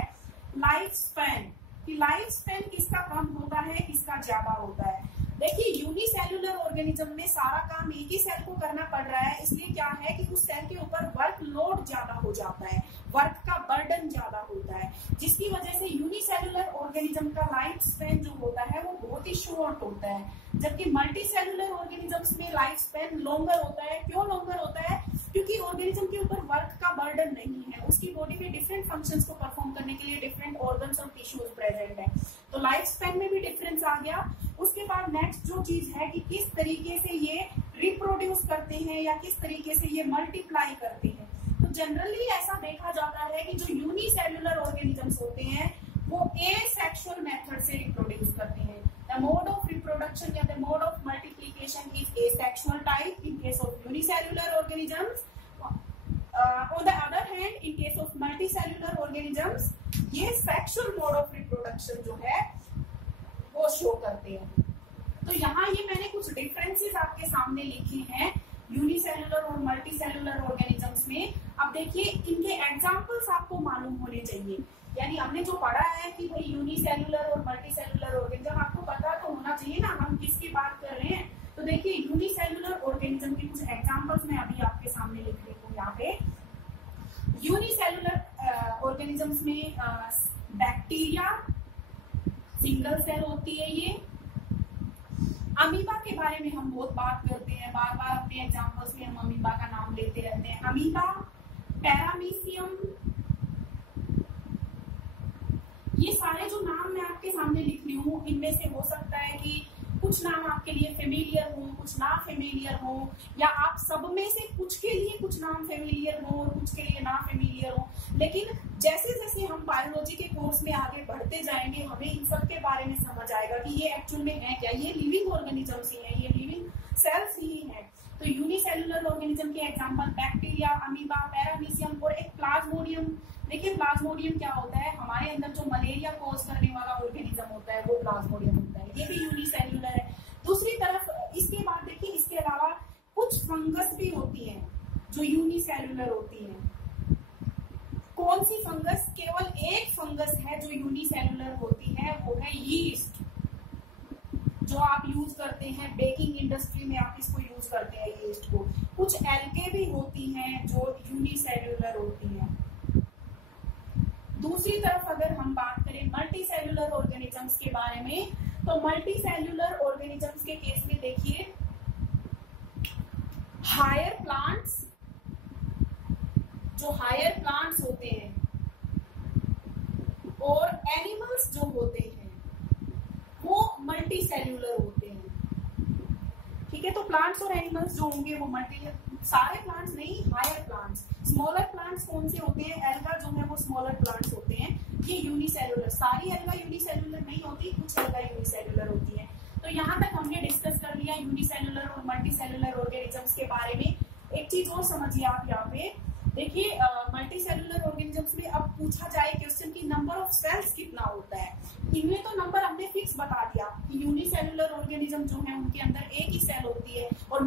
लाइफ स्पैन, कि लाइफ स्पैन किसका कम होता है, किसका ज्यादा होता है। देखिए यूनिसेलुलर ऑर्गेनिज्म में सारा काम एक ही सेल को करना पड़ रहा है, इसलिए क्या है कि उस सेल के ऊपर वर्क लोड ज्यादा हो जाता है, वर्क का बर्डन ज्यादा होता है, जिसकी वजह से यूनिसेलुलर ऑर्गेनिज्म का लाइफ स्पैन जो होता है वो बहुत ही शॉर्ट होता है। जबकि मल्टीसेलुलर ऑर्गेनिजम्स में लाइफ स्पैन लॉन्गर होता है। क्यों लॉन्गर होता है, क्योंकि ऑर्गेनिज्म के ऊपर वर्क का बर्डन नहीं है, उसकी बॉडी में डिफरेंट फंक्शंस को परफॉर्म करने के लिए डिफरेंट ऑर्गन्स और टिश्यूज प्रेजेंट है, तो लाइफ स्पैन में भी डिफरेंस आ गया। उसके बाद नेक्स्ट जो चीज है कि किस तरीके से ये रिप्रोड्यूस करते हैं या किस तरीके से ये मल्टीप्लाई करते हैं। तो जनरली ऐसा देखा जाता है कि जो यूनिसेलुलर ऑर्गेनिजम्स होते हैं वो एसेक्सुअल मेथड से रिप्रोड्यूस करते हैं। द मोड ऑफ रिप्रोडक्शन या the mode of multiplication is asexual type in case of unicellular organisms. On the other hand, in case of multicellular organisms, ये sexual mode of reproduction जो है वो show करते हैं। तो यहाँ ये मैंने कुछ डिफरेंसेस आपके सामने लिखे हैं यूनिसेलुलर और मल्टीसेलुलर ऑर्गेनिजम्स में। अब देखिए इनके एग्जांपल्स आपको मालूम होने चाहिए, यानी हमने जो पढ़ा है कि भाई यूनिसेलुलर और मल्टीसेलुलर ऑर्गेनिज्म, आपको पता तो होना चाहिए ना हम किसकी बात कर रहे हैं। तो देखिए यूनिसेलुलर ऑर्गेनिज्म के कुछ एग्जांपल्स मैं अभी आपके सामने लिख रही हूँ यहाँ पे। यूनिसेलुलर ऑर्गेनिजम्स में बैक्टीरिया सिंगल सेल होती है ये। अमीबा के बारे में हम बहुत बात करते हैं, बार बार अपने एग्जांपल्स में हम अमीबा का नाम लेते रहते हैं। अमीबा, पैरामीशियम, ये सारे जो नाम मैं आपके सामने लिख रही हूँ इनमें से हो सकता है कि कुछ नाम आपके लिए फेमिलियर हो, कुछ ना फेमिलियर हो, या आप सब में से कुछ के लिए कुछ नाम फेमिलियर हो और कुछ के लिए ना फेमिलियर हो। लेकिन जैसे जैसे हम बायोलॉजी के कोर्स में आगे बढ़ते जाएंगे हमें इन सब के बारे में समझ आएगा कि ये एक्चुअल में है क्या, ये लिविंग ऑर्गेनिजम्स ही है, ये लिविंग सेल्स ही है। तो यूनिसेलुलर ऑर्गेनिज्म के एग्जांपल बैक्टीरिया, अमीबा, पैरामीशियम और एक प्लाज्मोडियम। देखिए प्लाज्मोडियम क्या होता है, हमारे अंदर जो मलेरिया कॉज करने वाला ऑर्गेनिज्म होता है वो प्लाज्मोडियम होता है, ये भी यूनिसेलुलर है। दूसरी तरफ इसके बाद देखिए इसके अलावा कुछ फंगस भी होती है जो यूनिसेलुलर होती है। कौन सी फंगस, केवल एक फंगस है जो यूनिसेलुलर होती है, वो है यीस्ट, जो आप यूज करते हैं बेकिंग इंडस्ट्री में, आप इसको यूज करते हैं यीस्ट को। कुछ एल्गे भी होती हैं जो यूनिसेलुलर होती हैं। दूसरी तरफ अगर हम बात करें मल्टीसेलुलर ऑर्गेनिजम्स के बारे में, तो मल्टीसेलुलर ऑर्गेनिजम्स के केस में देखिए हायर प्लांट्स, जो हायर प्लांट्स होते हैं और एनिमल्स जो होते हैं वो मल्टीसेलुलर होते हैं। ठीक है, तो प्लांट्स और एनिमल्स जो होंगे वो सारे प्लांट्स नहीं, हायर प्लांट्स। स्मॉलर प्लांट्स कौन से होते हैं, एल्गा जो है वो स्मॉलर प्लांट्स होते हैं, ये यूनिसेलुलर। सारी एल्गा यूनिसेलुलर नहीं होती, कुछ एल्गा यूनिसेलुलर होती है। तो यहाँ तक हमने डिस्कस कर लिया यूनिसेलुलर और मल्टीसेलुलर ऑर्गेनिजम्स के बारे में। एक चीज और समझिए आप यहाँ पे देखिए, मल्टीसेलुलर ऑर्गेनिजम्स में अब पूछा जाए क्वेश्चन की नंबर ऑफ सेल्स कितना होता है, इनमें तो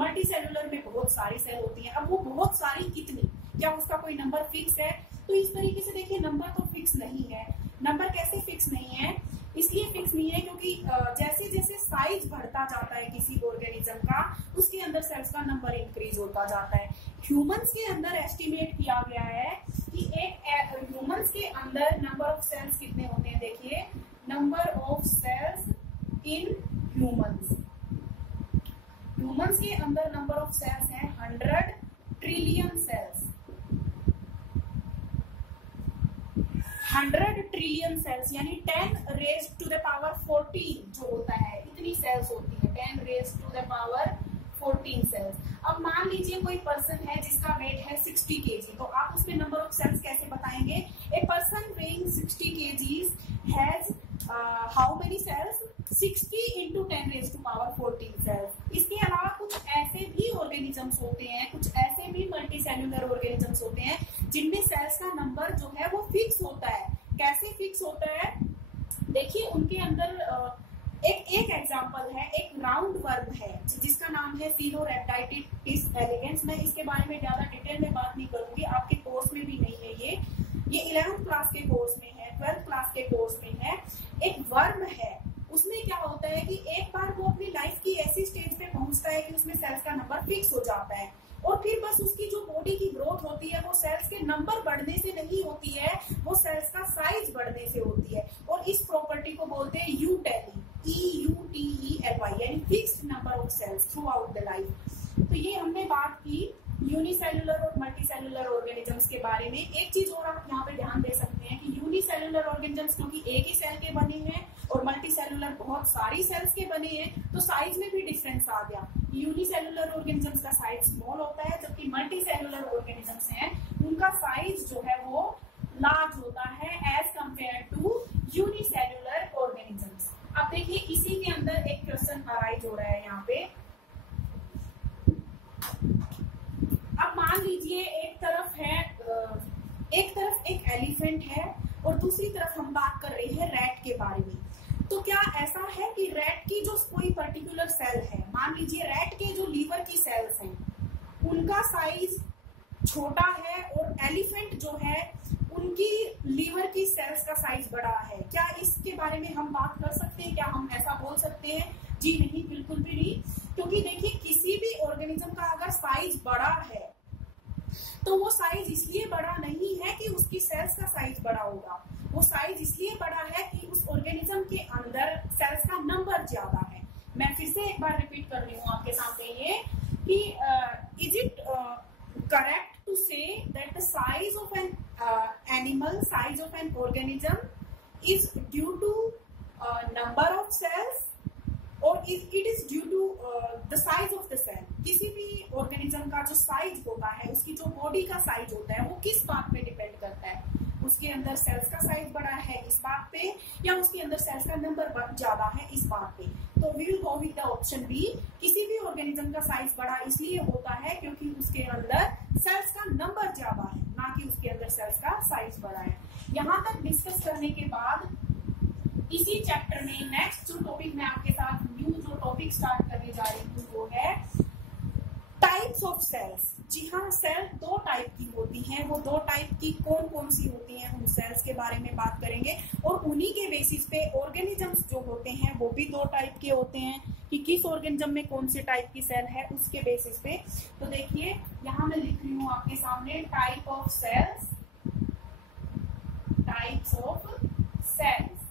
मल्टी सेलुलर में बहुत सारी सेल होती हैं। अब वो बहुत सारी कितनी, क्या उसका कोई नंबर फिक्स है? तो इस तरीके से देखिए नंबर तो फिक्स नहीं है। नंबर कैसे फिक्स नहीं है? इसलिए फिक्स नहीं है क्योंकि जैसे जैसे साइज बढ़ता जाता है किसी ऑर्गेनिज्म का, उसके अंदर सेल्स का नंबर इंक्रीज होता जाता है। ह्यूमंस के अंदर एस्टिमेट किया गया है कि एक ह्यूमंस के अंदर नंबर ऑफ सेल्स कितने होते हैं। देखिए number of cells in humans, humans के अंदर नंबर ऑफ सेल्स है 100 ट्रिलियन सेल्स, 100 ट्रिलियन सेल्स यानी 10 रेज टू द पावर 14 जो होता है, इतनी सेल्स होती है, 10 raise to the power 14 cells. अब मान लीजिए कोई पर्सन है जिसका वेट है 60 kg, तो आप उसमें नंबर ऑफ सेल्स कैसे बताएंगे? A person weighing 60 kg has how many cells? 60 into 10 raised to power 14 cells. इसके अलावा कुछ ऐसे भी ऑर्गेनिजम्स होते हैं, कुछ ऐसे भी मल्टी सेल्यूलर ऑर्गेनिजम्स होते हैं जिनमें सेल्स का नंबर जो है वो फिक्स होता है। कैसे फिक्स होता है? देखिए उनके अंदर एक एग्जांपल है, एक राउंड वर्म है जिसका नाम है सिनोरेप्टाइटिस एलिगेंस। मैं इसके बारे में ज्यादा डिटेल में बात नहीं करूंगी, आपके कोर्स में भी नहीं है ये 11th क्लास के कोर्स में है, 12th क्लास के कोर्स में है। एक वर्म है, उसमें क्या होता है कि एक बार वो अपनी लाइफ की ऐसी स्टेज पे पहुंचता है कि उसमें सेल्स का नंबर फिक्स हो जाता है और फिर बस उसकी जो बॉडी की ग्रोथ होती है वो सेल्स के नंबर बढ़ने से नहीं होती है, वो सेल्स का साइज बढ़ने से होती है। और इस प्रॉपर्टी को बोलते हैं यूटेली, EUTELY यानी fixed number of cells throughout the life. तो ये हमने बात की यूनिसेलुलर और मल्टीसेलुलर ऑर्गेनिजम्स के बारे में। एक चीज और आप यहाँ पे ध्यान दे सकते हैं कि यूनिसेलुलर ऑर्गेनिजम्स क्योंकि एक ही सेल के बने हैं और मल्टीसेलुलर बहुत सारी सेल्स के बने हैं, तो साइज में भी डिफरेंस आ गया। यूनिसेलुलर ऑर्गेनिजम्स का साइज स्मॉल होता है, जबकि मल्टीसेलुलर ऑर्गेनिजम्स हैं उनका साइज जो है वो लार्ज होता है as compared to unicellular organisms. अब देखिए इसी के अंदर एक क्वेश्चन अराइज हो रहा है यहाँ पे। अब मान लीजिए एक तरफ एक एलिफेंट है और दूसरी तरफ हम बात कर रहे हैं रैट के बारे में। तो क्या ऐसा है कि रैट की जो कोई पर्टिकुलर सेल है, मान लीजिए रैट के जो लीवर की सेल्स हैं उनका साइज छोटा है और एलिफेंट जो है उनकी लीवर की सेल्स का साइज बड़ा है, क्या इसके बारे में हम बात कर सकते हैं? क्या हम ऐसा बोल सकते हैं? जी नहीं, बिल्कुल भी नहीं। क्योंकि देखिए किसी भी ऑर्गेनिज्म का अगर साइज बड़ा है तो वो साइज इसलिए बड़ा नहीं है कि उसकी सेल्स का साइज बड़ा होगा, वो साइज इसलिए बड़ा है कि उस ऑर्गेनिज्म के अंदर सेल्स का नंबर ज्यादा है। मैं फिर से एक बार रिपीट कर रही हूँ आपके सामने ये कि is it correct to say that the size of an animal, size of an organism is due to number of cells or it is due to the size of the cell? किसी भी organism का जो size होता है, उसकी जो body का size होता है, वो किस बात पे डिपेंड करता है? उसके अंदर सेल्स का साइज बड़ा है इस बात पे, या उसके अंदर सेल्स का नंबर ज्यादा है इस बात पे? तो we will go with the option B. किसी भी ऑर्गेनिज्म का साइज बड़ा इसलिए होता है क्योंकि उसके अंदर सेल्स का नंबर ज्यादा है, ना कि उसके अंदर सेल्स का साइज बड़ा है। यहाँ तक डिस्कस करने के बाद इसी चैप्टर में नेक्स्ट जो टॉपिक मैं आपके साथ न्यू जो टॉपिक स्टार्ट करने जा रही हूँ वो है टाइप्स ऑफ सेल्स। जी हाँ, सेल दो टाइप की होती हैं। वो दो टाइप की कौन कौन सी होती हैं, उन सेल्स के बारे में बात करेंगे और उन्हीं के बेसिस पे ऑर्गेनिजम्स जो होते हैं वो भी दो टाइप के होते हैं कि किस ऑर्गेनिज्म में कौन से टाइप की सेल है उसके बेसिस पे। तो देखिए यहाँ मैं लिख रही हूँ आपके सामने type of cells, types of cells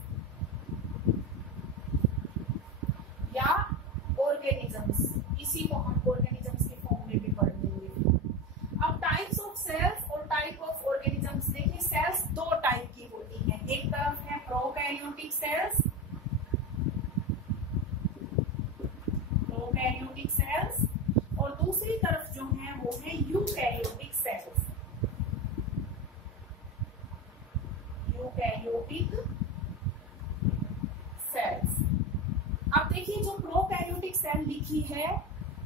या ऑर्गेनिजम्स, इसी को हम ऑर्गेनिजम्स के फॉर्म में भी पढ़ लेंगे। अब टाइप्स ऑफ सेल्स और टाइप ऑफ ऑर्गेनिजम्स, देखिए सेल्स दो टाइप की होती हैं। एक तरफ है प्रोकैरियोटिक सेल्स, प्रोकैरियोटिक सेल्स, और दूसरी तरफ जो है वो है यूकैरियोटिक सेल्स, यूकैरियोटिक सेल्स। अब देखिए जो प्रोकैरियोटिक सेल लिखी है,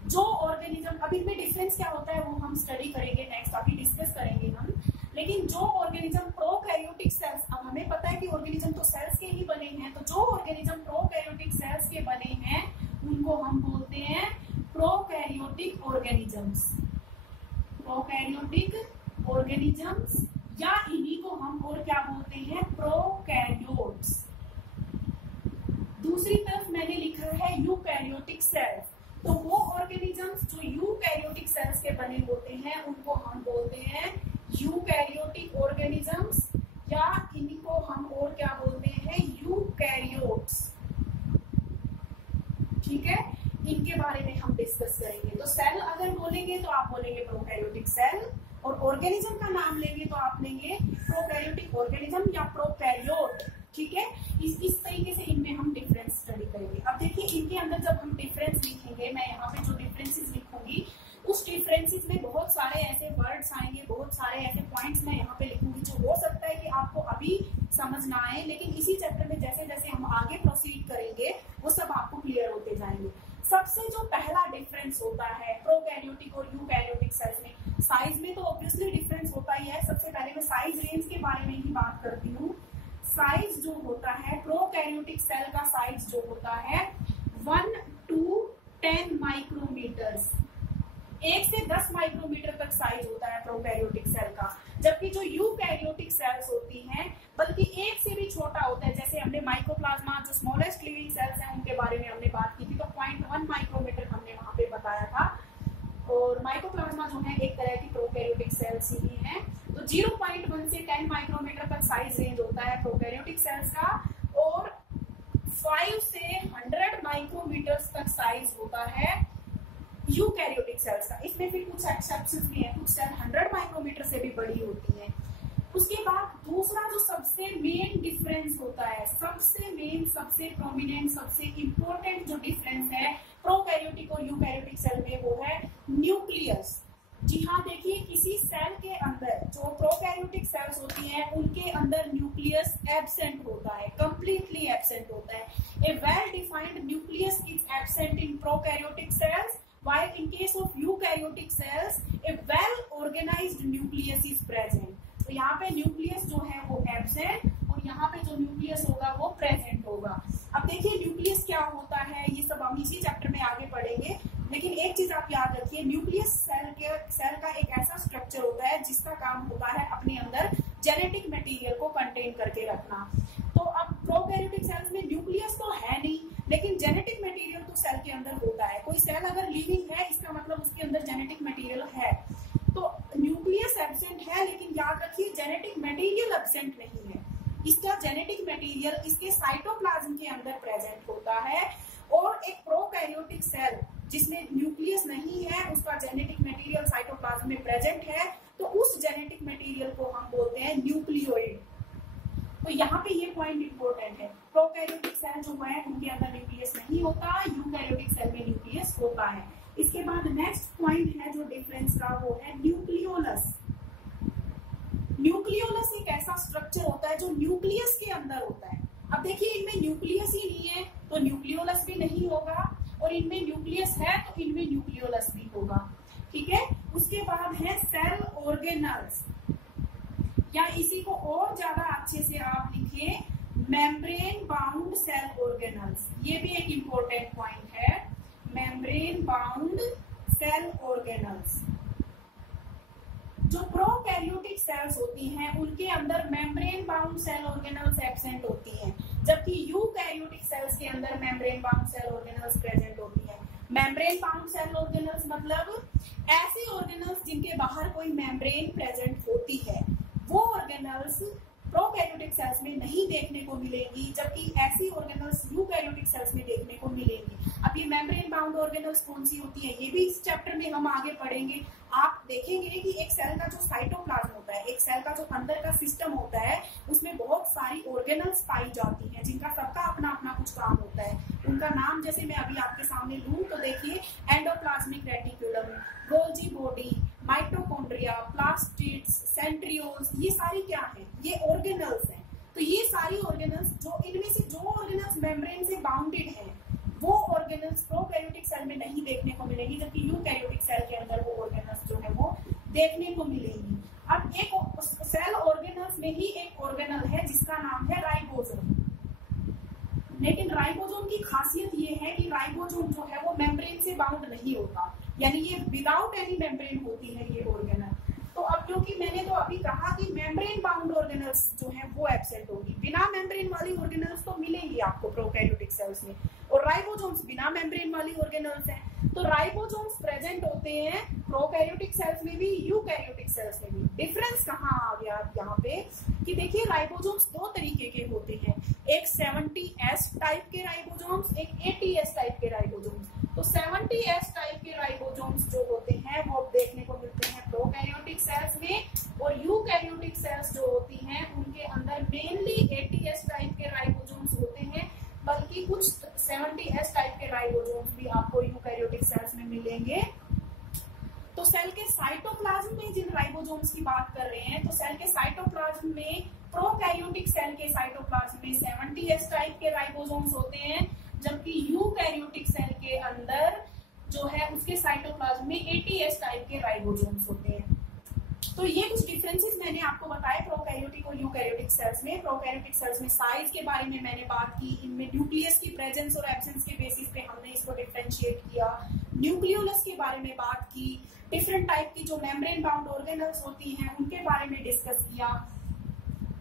जो ऑर्गेनिज्म, अब इनमें डिफरेंस क्या होता है वो हम स्टडी करेंगे नेक्स्ट, अभी डिस्कस करेंगे हम। लेकिन जो ऑर्गेनिज्म प्रोकैरियोटिक सेल्स, अब हमें पता है कि ऑर्गेनिज्म तो सेल्स के ही बने हैं, तो जो ऑर्गेनिज्म प्रोकैरियोटिक सेल्स के बने हैं उनको हम बोलते हैं प्रोकैरियोटिक ऑर्गेनिजम्स, प्रोकैरियोटिक ऑर्गेनिजम्स, या इन्हीं को हम और क्या बोलते हैं, प्रोकैरियोट्स। दूसरी तरफ मैंने लिखा है यूकैरियोटिक सेल्स, तो वो ऑर्गेनिजम्स जो यूकैरियोटिक सेल्स के बने होते हैं उनको हम बोलते हैं यूकैरियोटिक ऑर्गेनिजम्स, या इनको हम और क्या बोलते हैं, यूकैरियोट्स। ठीक है, इनके बारे में हम डिस्कस करेंगे। तो सेल अगर बोलेंगे तो आप बोलेंगे प्रोकैरियोटिक सेल, और ऑर्गेनिज्म का नाम लेंगे तो आप लेंगे प्रोकैरियोटिक ऑर्गेनिज्म या प्रोकैरियोट। ठीक है, इस तरीके से इनमें हम डिफरेंस स्टडी करेंगे। अब देखिए इनके अंदर जब हम डिफरेंस लिखेंगे, मैं यहाँ पे जो डिफरेंसेस लिखूंगी उस डिफरेंसेस में बहुत सारे ऐसे वर्ड्स आएंगे, बहुत सारे ऐसे पॉइंट्स मैं यहाँ पे लिखूंगी जो हो सकता है कि आपको अभी समझ ना आए, लेकिन इसी चैप्टर में जैसे जैसे हम आगे प्रोसीड करेंगे वो सब आपको क्लियर होते जाएंगे। सबसे जो पहला डिफरेंस होता है प्रोकैरियोटिक और यूकैरियोटिक सेल्स में, साइज में तो ऑब्वियसली डिफरेंस होता ही है। सबसे पहले मैं साइज रेंज के बारे में ही बात करती हूँ। साइज जो होता है प्रोकैरियोटिक सेल का, साइज जो होता है 1 to 10 माइक्रोमीटर्स, 1 से 10 माइक्रोमीटर तक साइज होता है प्रोकैरियोटिक सेल का, जबकि जो यूकैरियोटिक सेल्स होती हैं बल्कि 1 से भी छोटा होता है। जैसे हमने माइकोप्लाज्मा जो स्मॉलेस्ट लिविंग सेल्स हैं उनके बारे में हमने बात की थी, तो 0.1 माइक्रोमीटर हमने वहां पे बताया था। और माइकोप्लाज्मा जो है एक तरह की प्रोकैरियोटिक सेल्स ही है। तो 0.1 से 10 माइक्रोमीटर तक साइज रेंज होता है प्रोकैरियोटिक सेल्स का, और 5 से 100 माइक्रोमीटर तक साइज होता है यूकैरियोटिक सेल्स का। इसमें भी कुछ एक्सेप्शंस भी हैं, कुछ सेल 100 माइक्रोमीटर से भी बड़ी होती हैं। उसके बाद दूसरा जो सबसे मेन डिफरेंस होता है, सबसे मेन, सबसे प्रोमिनेंट, सबसे इंपॉर्टेंट जो डिफरेंस है प्रोकैरियोटिक और यूकैरियोटिक सेल में वो है न्यूक्लियस। जी हाँ, देखिए किसी सेल के अंदर जो प्रोकैरियोटिक सेल्स होती हैं उनके अंदर न्यूक्लियस एब्सेंट होता है, कंप्लीटली एब्सेंट होता है। A well defined nucleus is absent in prokaryotic cells, while in case of eukaryotic cells a well organized nucleus is present। तो यहाँ पे न्यूक्लियस जो है वो एब्सेंट, और यहाँ पे जो न्यूक्लियस होगा वो प्रेजेंट होगा। अब देखिए न्यूक्लियस क्या होता है, ये सब हम इसी चैप्टर में आगे पढ़ेंगे, लेकिन एक चीज आप याद रखिए, न्यूक्लियस सेल का एक ऐसा स्ट्रक्चर होता है जिसका काम होता है अपने अंदर जेनेटिक मटेरियल को कंटेन करके रखना। तो अब प्रोकैरियोटिक सेल्स में न्यूक्लियस तो है नहीं, लेकिन जेनेटिक मटेरियल तो सेल के अंदर होता है। कोई सेल अगर लिविंग है इसका मतलब उसके अंदर जेनेटिक मटेरियल है। तो न्यूक्लियस एब्सेंट है, लेकिन याद रखिए जेनेटिक मटेरियल एब्सेंट नहीं है। इसका जेनेटिक मटेरियल इसके साइटोप्लाज्म के अंदर प्रेजेंट होता है। और एक प्रोकैरियोटिक सेल जिसमें न्यूक्लियस नहीं है, उसका जेनेटिक मटेरियल साइटोप्लाज्म में प्रेजेंट है, तो उस जेनेटिक मटेरियल को हम बोलते हैं न्यूक्लियोइड। तो यहाँ पे ये पॉइंट इंपॉर्टेंट है, प्रोकैरियोटिक सेल जो है उनके अंदर न्यूक्लियस नहीं होता, यूकैरियोटिक सेल में न्यूक्लियस होता है। इसके बाद नेक्स्ट पॉइंट है जो डिफरेंस का, वो है न्यूक्लियोलस। न्यूक्लियोलस एक ऐसा स्ट्रक्चर होता है जो न्यूक्लियस के अंदर होता है। अब देखिए इनमें न्यूक्लियस ही नहीं है तो न्यूक्लियोलस भी नहीं होगा, और इनमें न्यूक्लियस है तो इनमें न्यूक्लियोलस भी होगा। ठीक है, उसके बाद है सेल ऑर्गेनल्स, या इसी को और ज्यादा अच्छे से आप लिखिए मेम्ब्रेन बाउंड सेल ऑर्गेनल्स। ये भी एक इंपॉर्टेंट पॉइंट है, मेम्ब्रेन बाउंड सेल ऑर्गेनल्स। जो प्रोकैरियोटिक सेल्स होती हैं उनके अंदर membrane bound cell organelles absent होती हैं, जबकि यूकैरियोटिक सेल्स के अंदर membrane bound cell organelles present होती हैं। मेम्ब्रेन बाउंड सेल ऑर्गेनल्स मतलब ऐसे ऑर्गेनल्स जिनके बाहर कोई मेम्ब्रेन प्रेजेंट होती है, वो ऑर्गेनल्स प्रोकैरियोटिक सेल्स में नहीं देखने को मिलेंगी, जबकि ऐसी ऑर्गेनल्स यूकैरियोटिक सेल्स में देखने को मिलेंगी। अब ये मेम्ब्रेन बाउंड ऑर्गेनल्स कौन सी होती है ये भी इस चैप्टर में हम आगे पढ़ेंगे। आप देखेंगे कि एक सेल का जो साइटोप्लाज्म होता है, एक सेल का जो अंदर का सिस्टम होता है, उसमें बहुत सारी ऑर्गेनल्स पाई जाती हैं जिनका सबका अपना अपना कुछ काम होता है। उनका नाम जैसे मैं अभी आपके सामने लूं तो देखिए endoplasmic reticulum, Golgi body, mitochondria, plastids, centrioles, ये सारी क्या है, ये ऑर्गेनल्स हैं। तो ये सारी ऑर्गेनल्स, जो इनमें से जो ऑर्गेनल्स मेम्ब्रेन से बाउंडेड हैं, वो ऑर्गेनल्स प्रोकैरियोटिक सेल में नहीं देखने को मिलेगी, जबकि यूकैरियोटिक सेल के अंदर वो ऑर्गेनल्स जो है वो देखने को मिलेंगी। अब एक सेल ऑर्गेनल्स में ही एक ऑर्गेनल है जिसका नाम है राइबोसोम। लेकिन राइबोसोम की खासियत ये है कि राइबोसोम जो है वो मेम्ब्रेन से बाउंड नहीं होता, यानी ये विदाउट एनी मेम्ब्रेन होती है ये ऑर्गेनल। तो अब क्योंकि मैंने तो अभी कहा कि मेम्ब्रेन बाउंड ऑर्गेनल्स जो है वो एब्सेंट होगी, बिना मेम्ब्रेन वाली ऑर्गेनल्स तो मिलेंगी आपको प्रोकैरियोटिक सेल्स में, और राइबोसोम्स बिना मेम्ब्रेन वाली ऑर्गेनल्स हैं। तो राइबोसोम्स प्रेजेंट होते हैं प्रोकैरियोटिक सेल्स में भी, यूकैरियोटिक सेल्स में भी। डिफरेंस कहाँ आ गया यहाँ पे कि देखिए राइबोसोम्स दो तरीके के होते हैं, एक 70S टाइप के राइबोसोम्स, एक 80S टाइप के राइबोसोम्स। तो 70S टाइप के राइबोसोम्स जो होते हैं वो देखने को मिलते हैं प्रोकैरियोटिक सेल्स में, और यूकैरियोटिक सेल्स जो होती हैं उनके अंदर मेनली 80S टाइप के राइबोसोम्स होते हैं, बल्कि कुछ 70S टाइप के राइबोसोम्स भी आपको यूकैरियोटिक सेल्स में मिलेंगे। तो सेल के साइटोप्लाज्म में जिन राइबोसोम्स की बात कर रहे हैं, तो सेल के साइटोप्लाज्म में प्रोकैरियोटिक सेल के साइटोप्लाज्म में 70S टाइप के राइबोसोम्स होते हैं, जबकि यूकैरियोटिक सेल के अंदर जो है उसके साइटोप्लाज्म में 80S टाइप के राइबोसोम्स होते हैं। तो ये कुछ डिफरेंसेस मैंने आपको बताए प्रोकैरियोटिक और यूकैरियोटिक सेल्स में। प्रोकैरियोटिक सेल्स में साइज के बारे में मैंने बात की, इनमें न्यूक्लियस की प्रेजेंस और एब्सेंस के बेसिस पे हमने इसको डिफरेंशिएट किया, न्यूक्लियोलस के बारे में बात की, डिफरेंट टाइप की जो मेम्ब्रेन बाउंड ऑर्गेनल्स होती हैं उनके बारे में डिस्कस किया,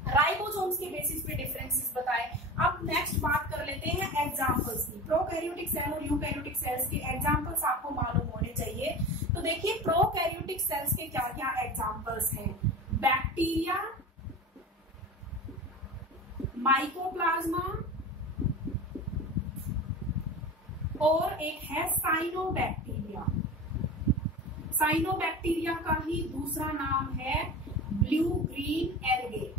राइबोसोम्स के बेसिस पे डिफरेंसेस बताए। अब नेक्स्ट बात कर लेते हैं एग्जांपल्स की। प्रोकैरियोटिक सेल और यूकैरियोटिक सेल्स के एग्जांपल्स आपको मालूम होने चाहिए। तो देखिए प्रोकैरियोटिक सेल्स के क्या क्या एग्जांपल्स हैं, बैक्टीरिया, माइकोप्लाज्मा और एक है साइनोबैक्टीरिया। साइनोबैक्टीरिया का ही दूसरा नाम है ब्लू ग्रीन एल्गे,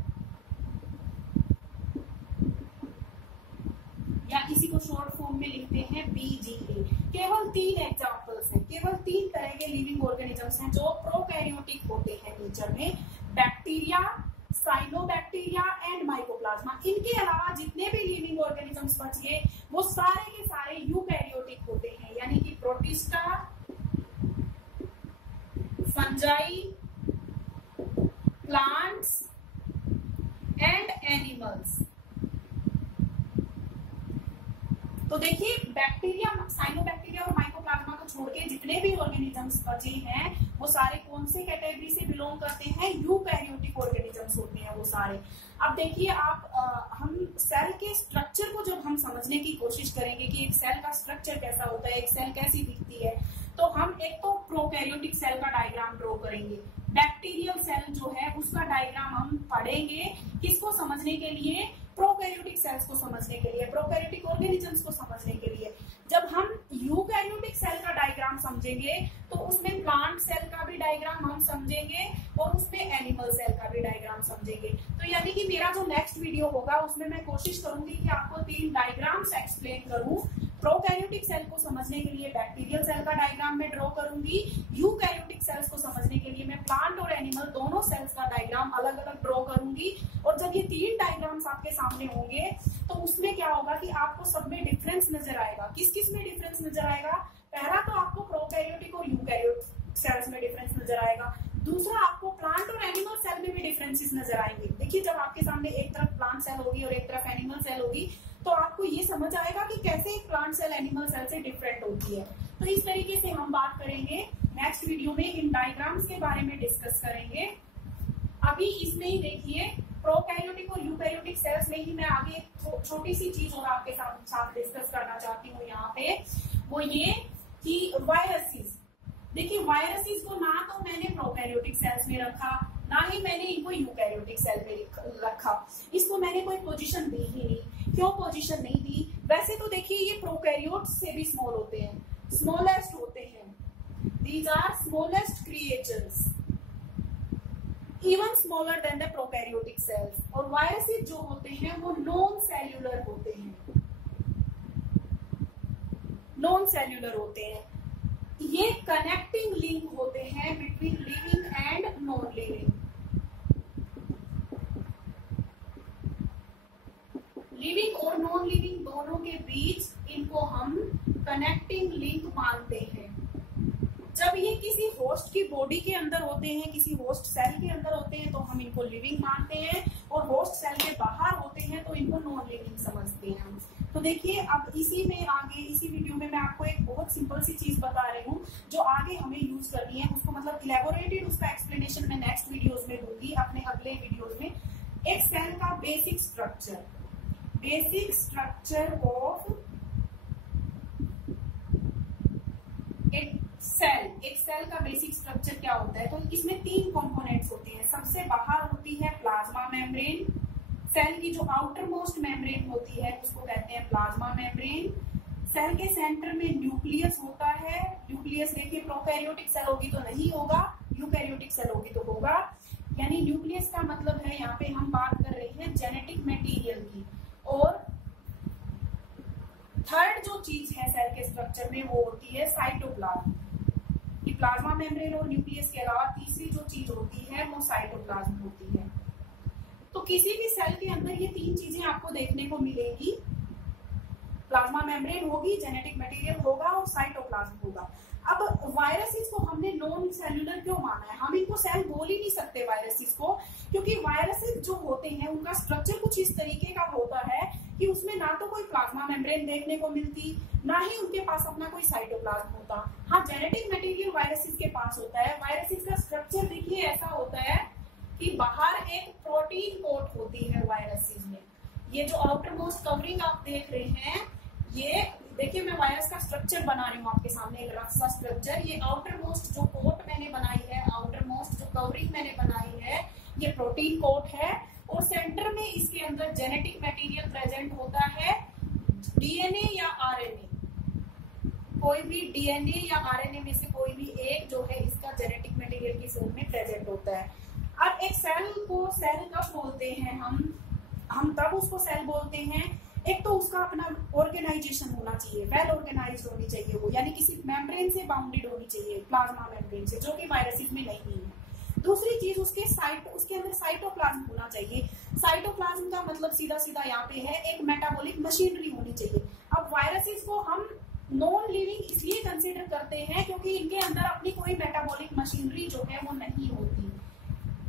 या इसी को शॉर्ट फॉर्म में लिखते हैं BGA। केवल 3 एग्जांपल्स हैं, केवल 3 तरह के लिविंग ऑर्गेनिजम्स हैं जो प्रोकैरियोटिक होते हैं नेचर में, बैक्टीरिया, साइनोबैक्टीरिया एंड माइकोप्लाज्मा। इनके अलावा जितने भी लिविंग ऑर्गेनिजम्स बचे वो सारे के सारे यूकैरियोटिक होते हैं, यानी कि protista, fungi, plants and animals. तो देखिए बैक्टीरिया, साइनोबैक्टीरिया और माइकोप्लाज्मा को छोड़ के जितने भी ऑर्गेनिजम्स बचे हैं वो सारे कौन से कैटेगरी से बिलोंग करते हैं, यूकैरियोटिक ऑर्गेनिजम्स होते हैं वो सारे। अब देखिए आप हम सेल के स्ट्रक्चर को जब हम समझने की कोशिश करेंगे कि एक सेल का स्ट्रक्चर कैसा होता है, एक सेल कैसी दिखती है, तो हम एक तो प्रोकैरियोटिक सेल का डायग्राम ड्रॉ करेंगे, बैक्टीरियल सेल जो है उसका डायग्राम हम पढ़ेंगे, किसको समझने के लिए, प्रोकैरियोटिक सेल्स को समझने के लिए, प्रोकैरियोटिक ऑर्गेनिजम्स को समझने के लिए। जब हम यूकैरियोटिक सेल का डायग्राम समझेंगे तो उसमें प्लांट सेल का भी डायग्राम हम समझेंगे और उसमें एनिमल सेल का भी डायग्राम समझेंगे। तो यानी कि मेरा जो नेक्स्ट वीडियो होगा उसमें मैं कोशिश करूंगी कि आपको 3 डायग्राम्स एक्सप्लेन करूं। प्रोकैरियोटिक सेल को समझने के लिए बैक्टीरियल सेल का डायग्राम मैं ड्रॉ करूंगी, यूकैरियोटिक सेल्स को समझने के लिए मैं प्लांट और एनिमल दोनों सेल्स का डायग्राम अलग अलग ड्रॉ करूंगी। और जब ये 3 डायग्राम्स आपके सामने होंगे तो उसमें क्या होगा कि आपको सब में डिफरेंस नजर आएगा। किस किस में डिफरेंस नजर आएगा, पहला तो आपको प्रोकैरियोटिक और यूकैरियोटिक सेल्स में डिफरेंस नजर आएगा, दूसरा आपको प्लांट और एनिमल सेल में भी डिफरेंसेस नजर आएंगे। देखिए जब आपके सामने एक तरफ प्लांट सेल होगी और एक तरफ एनिमल सेल होगी तो आपको ये समझ आएगा कि कैसे एक प्लांट सेल एनिमल सेल से डिफरेंट होती है। तो इस तरीके से हम बात करेंगे नेक्स्ट वीडियो में, इन डायग्राम्स के बारे में डिस्कस करेंगे। अभी इसमें ही देखिए प्रोकैरियोटिक और यूकैरियोटिक सेल्स में ही मैं आगे छोटी सी चीज और आपके साथ डिस्कस करना चाहती हूँ यहाँ पे, वो ये कि वायरसेस। देखिए वायरसेस को ना तो मैंने प्रोकैरियोटिक सेल्स में रखा, ना ही मैंने इनको यूकैरियोटिक सेल में रखा, इसको मैंने कोई पोजीशन दी ही नहीं। क्यों पोजीशन नहीं दी, वैसे तो देखिए ये प्रोकैरियोट से भी स्मॉल होते हैं, स्मॉलेस्ट होते हैं, these are smallest creatures, even smaller than the prokaryotic cells. और वायरसेस जो होते हैं वो नॉन सेल्यूलर होते हैं, नॉन सेल्यूलर होते हैं। ये कनेक्टिंग लिंक होते हैं between living and non living. Living और नॉन लिविंग दोनों के बीच इनको हम कनेक्टिंग लिंक मानते हैं। जब ये किसी होस्ट की बॉडी के अंदर होते हैं, किसी होस्ट सेल के अंदर होते हैं तो हम इनको लिविंग मानते हैं, और होस्ट सेल के बाहर होते हैं तो इनको नॉन लिविंग समझते हैं हम। तो देखिए अब इसी में आगे इसी वीडियो में मैं आपको एक बहुत सिंपल सी चीज बता रही हूँ जो आगे हमें यूज करनी है, उसको मतलब इलेबोरेटेड उसका एक्सप्लेनेशन मैं नेक्स्ट वीडियोस में दूंगी, अपने अगले वीडियोस में। एक सेल का बेसिक स्ट्रक्चर ऑफ एक सेल का बेसिक स्ट्रक्चर क्या होता है? तो इसमें 3 कंपोनेंट्स होती हैं। सबसे बाहर होती है प्लाज्मा मेम्ब्रेन, सेल की जो आउटर मोस्ट मेम्ब्रेन होती है उसको कहते हैं प्लाज्मा मेम्ब्रेन। सेल के सेंटर में न्यूक्लियस होता है। न्यूक्लियस देखिए, प्रोकैरियोटिक सेल होगी तो नहीं होगा, यूकैरियोटिक सेल होगी तो होगा। यानी न्यूक्लियस का मतलब है यहाँ पे हम बात कर रहे हैं जेनेटिक मटेरियल की। और थर्ड जो चीज है सेल के स्ट्रक्चर में वो होती है साइटोप्लाज्म। कि प्लाज्मा मेम्ब्रेन और न्यूक्लियस के अलावा तीसरी जो चीज होती है वो साइटोप्लाज्म होती है। तो किसी भी सेल के अंदर ये 3 चीजें आपको देखने को मिलेंगी। प्लाज्मा मेम्ब्रेन होगी, जेनेटिक मटेरियल होगा और साइटोप्लाज्म होगा। अब वायरसेस को हमने नॉन सेल्यूलर क्यों माना है? हम इनको सेल बोल ही नहीं सकते वायरसेस को, क्योंकि वायरसेस जो होते हैं उनका स्ट्रक्चर कुछ इस तरीके का होता है कि उसमें ना तो कोई प्लाज्मा मेम्ब्रेन देखने को मिलती, ना ही उनके पास अपना कोई साइटोप्लाज्म होता। हाँ, जेनेटिक मटेरियल वायरसेस के पास होता है। वायरसेस का स्ट्रक्चर देखिए ऐसा होता है कि बाहर एक प्रोटीन कोट होती है वायरसेस में। ये जो आउटर मोस्ट कवरिंग आप देख रहे हैं, ये देखिए मैं वायरस का स्ट्रक्चर बना रही हूँ आपके सामने, एक रफ सा स्ट्रक्चर। ये आउटर मोस्ट जो कोट मैंने बनाई है, आउटर मोस्ट जो कवरिंग मैंने बनाई है, ये प्रोटीन कोट है। और सेंटर में इसके अंदर जेनेटिक मटेरियल प्रेजेंट होता है, डीएनए या आरएनए। कोई भी डीएनए या आरएनए में से कोई भी एक जो है इसका जेनेटिक मटेरियल की फॉर्म में प्रेजेंट होता है। अब एक सेल को सेल कब बोलते हैं हम तब उसको सेल बोलते हैं, एक तो उसका अपना ऑर्गेनाइजेशन होना चाहिए, वेल ऑर्गेनाइज्ड होनी चाहिए वो, यानी किसी मेम्ब्रेन से बाउंडेड होनी चाहिए, प्लाज्मा मेम्ब्रेन से, जो कि वायरसेस में नहीं है। दूसरी चीज उसके अंदर साइटोप्लाज्म होना चाहिए। साइटोप्लाज्म का मतलब सीधा सीधा यहाँ पे है एक मेटाबॉलिक मशीनरी होनी चाहिए। अब वायरसेस को हम नॉन लिविंग इसलिए कंसिडर करते हैं क्योंकि इनके अंदर अपनी कोई मेटाबॉलिक मशीनरी जो है वो नहीं होती।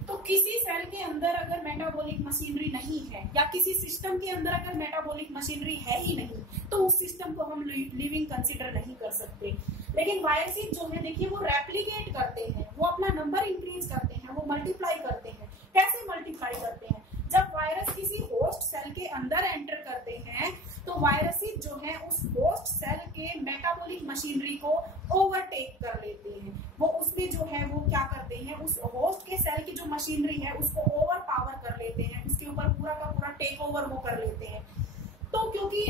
तो किसी सेल के अंदर अगर मेटाबॉलिक मशीनरी नहीं है या किसी सिस्टम के अंदर अगर मेटाबॉलिक मशीनरी है ही नहीं, तो उस सिस्टम को हम लिविंग कंसिडर नहीं कर सकते। लेकिन वायरसेस जो है देखिए वो रेप्लिकेट करते हैं, वो अपना नंबर इंक्रीज करते हैं, वो मल्टीप्लाई करते हैं। कैसे मल्टीप्लाई करते हैं? जब वायरस किसी होस्ट सेल के अंदर एंटर करते हैं तो वायरसेस जो है उस होस्ट सेल के मेटाबॉलिक मशीनरी को ओवरटेक कर लेते हैं। वो उसमें जो है वो क्या करते हैं, उस होस्ट के सेल की जो मशीनरी है उसको ओवर पावर कर लेते हैं, उसके ऊपर पूरा का पूरा टेक ओवर वो कर लेते हैं। तो क्योंकि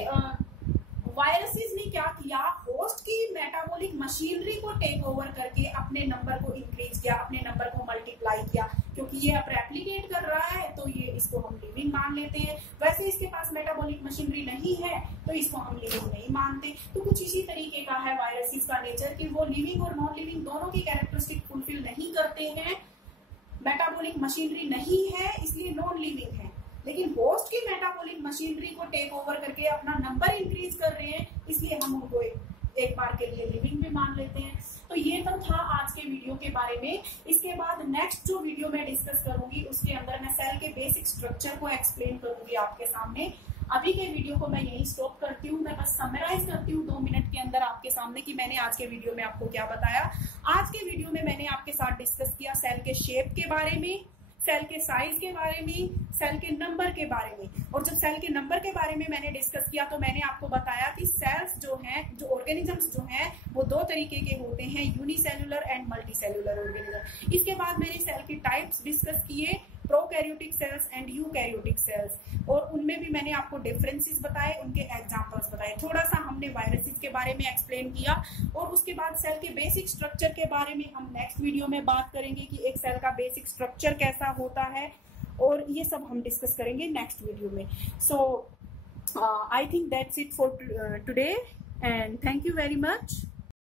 वायरसेस ने क्या किया, होस्ट की मेटाबॉलिक मशीनरी को टेक ओवर करके अपने नंबर को इंक्रीज किया, अपने नंबर को मल्टीप्लाई किया। क्योंकि ये अब रेप्लिकेट कर रहा है तो ये इसको हम लिविंग मान लेते हैं। वैसे इसके पास मेटाबॉलिक मशीनरी नहीं है तो इसको हम लिविंग नहीं मानते। तो कुछ इसी तरीके का है वायरसेस का नेचर कि वो लिविंग और नॉन लिविंग दोनों की कैरेक्टरिस्टिक फुलफिल नहीं करते हैं। मेटाबॉलिक मशीनरी नहीं है इसलिए नॉन लिविंग है, लेकिन होस्ट की मेटाबॉलिक मशीनरी को टेक ओवर करके अपना नंबर इंक्रीज कर रहे हैं, इसलिए हम उनको एक बार के लिए लिविंग में मान लेते हैं। तो ये तो था आज के वीडियो के बारे में। इसके बाद नेक्स्ट जो वीडियो मैं डिस्कस करूंगी उसके अंदर मैं सेल के बेसिक स्ट्रक्चर को एक्सप्लेन करूंगी आपके सामने। अभी के वीडियो को मैं यही स्टॉप करती हूँ। मैं बस समराइज करती हूँ 2 मिनट के अंदर आपके सामने कि मैंने आज के वीडियो में आपको क्या बताया। आज के वीडियो में मैंने आपके साथ डिस्कस किया सेल के शेप के बारे में, सेल के साइज के बारे में, सेल के नंबर के बारे में। और जब सेल के नंबर के बारे में मैंने डिस्कस किया तो मैंने आपको बताया कि सेल्स जो हैं, जो ऑर्गेनिजम्स जो हैं वो 2 तरीके के होते हैं, यूनिसेल्युलर एंड मल्टीसेल्युलर ऑर्गेनिज्म। इसके बाद मैंने सेल के टाइप्स डिस्कस किए, prokaryotic cells and eukaryotic cells, और उनमें भी मैंने आपको डिफरेंसेस बताए, उनके एग्जांपल्स बताए। थोड़ा सा हमने वायरसेस के बारे में एक्सप्लेन किया और उसके बाद सेल के बेसिक स्ट्रक्चर के बारे में हम नेक्स्ट वीडियो में बात करेंगे कि एक सेल का बेसिक स्ट्रक्चर कैसा होता है, और ये सब हम डिस्कस करेंगे नेक्स्ट वीडियो में। So I think that's it for today and thank you very much.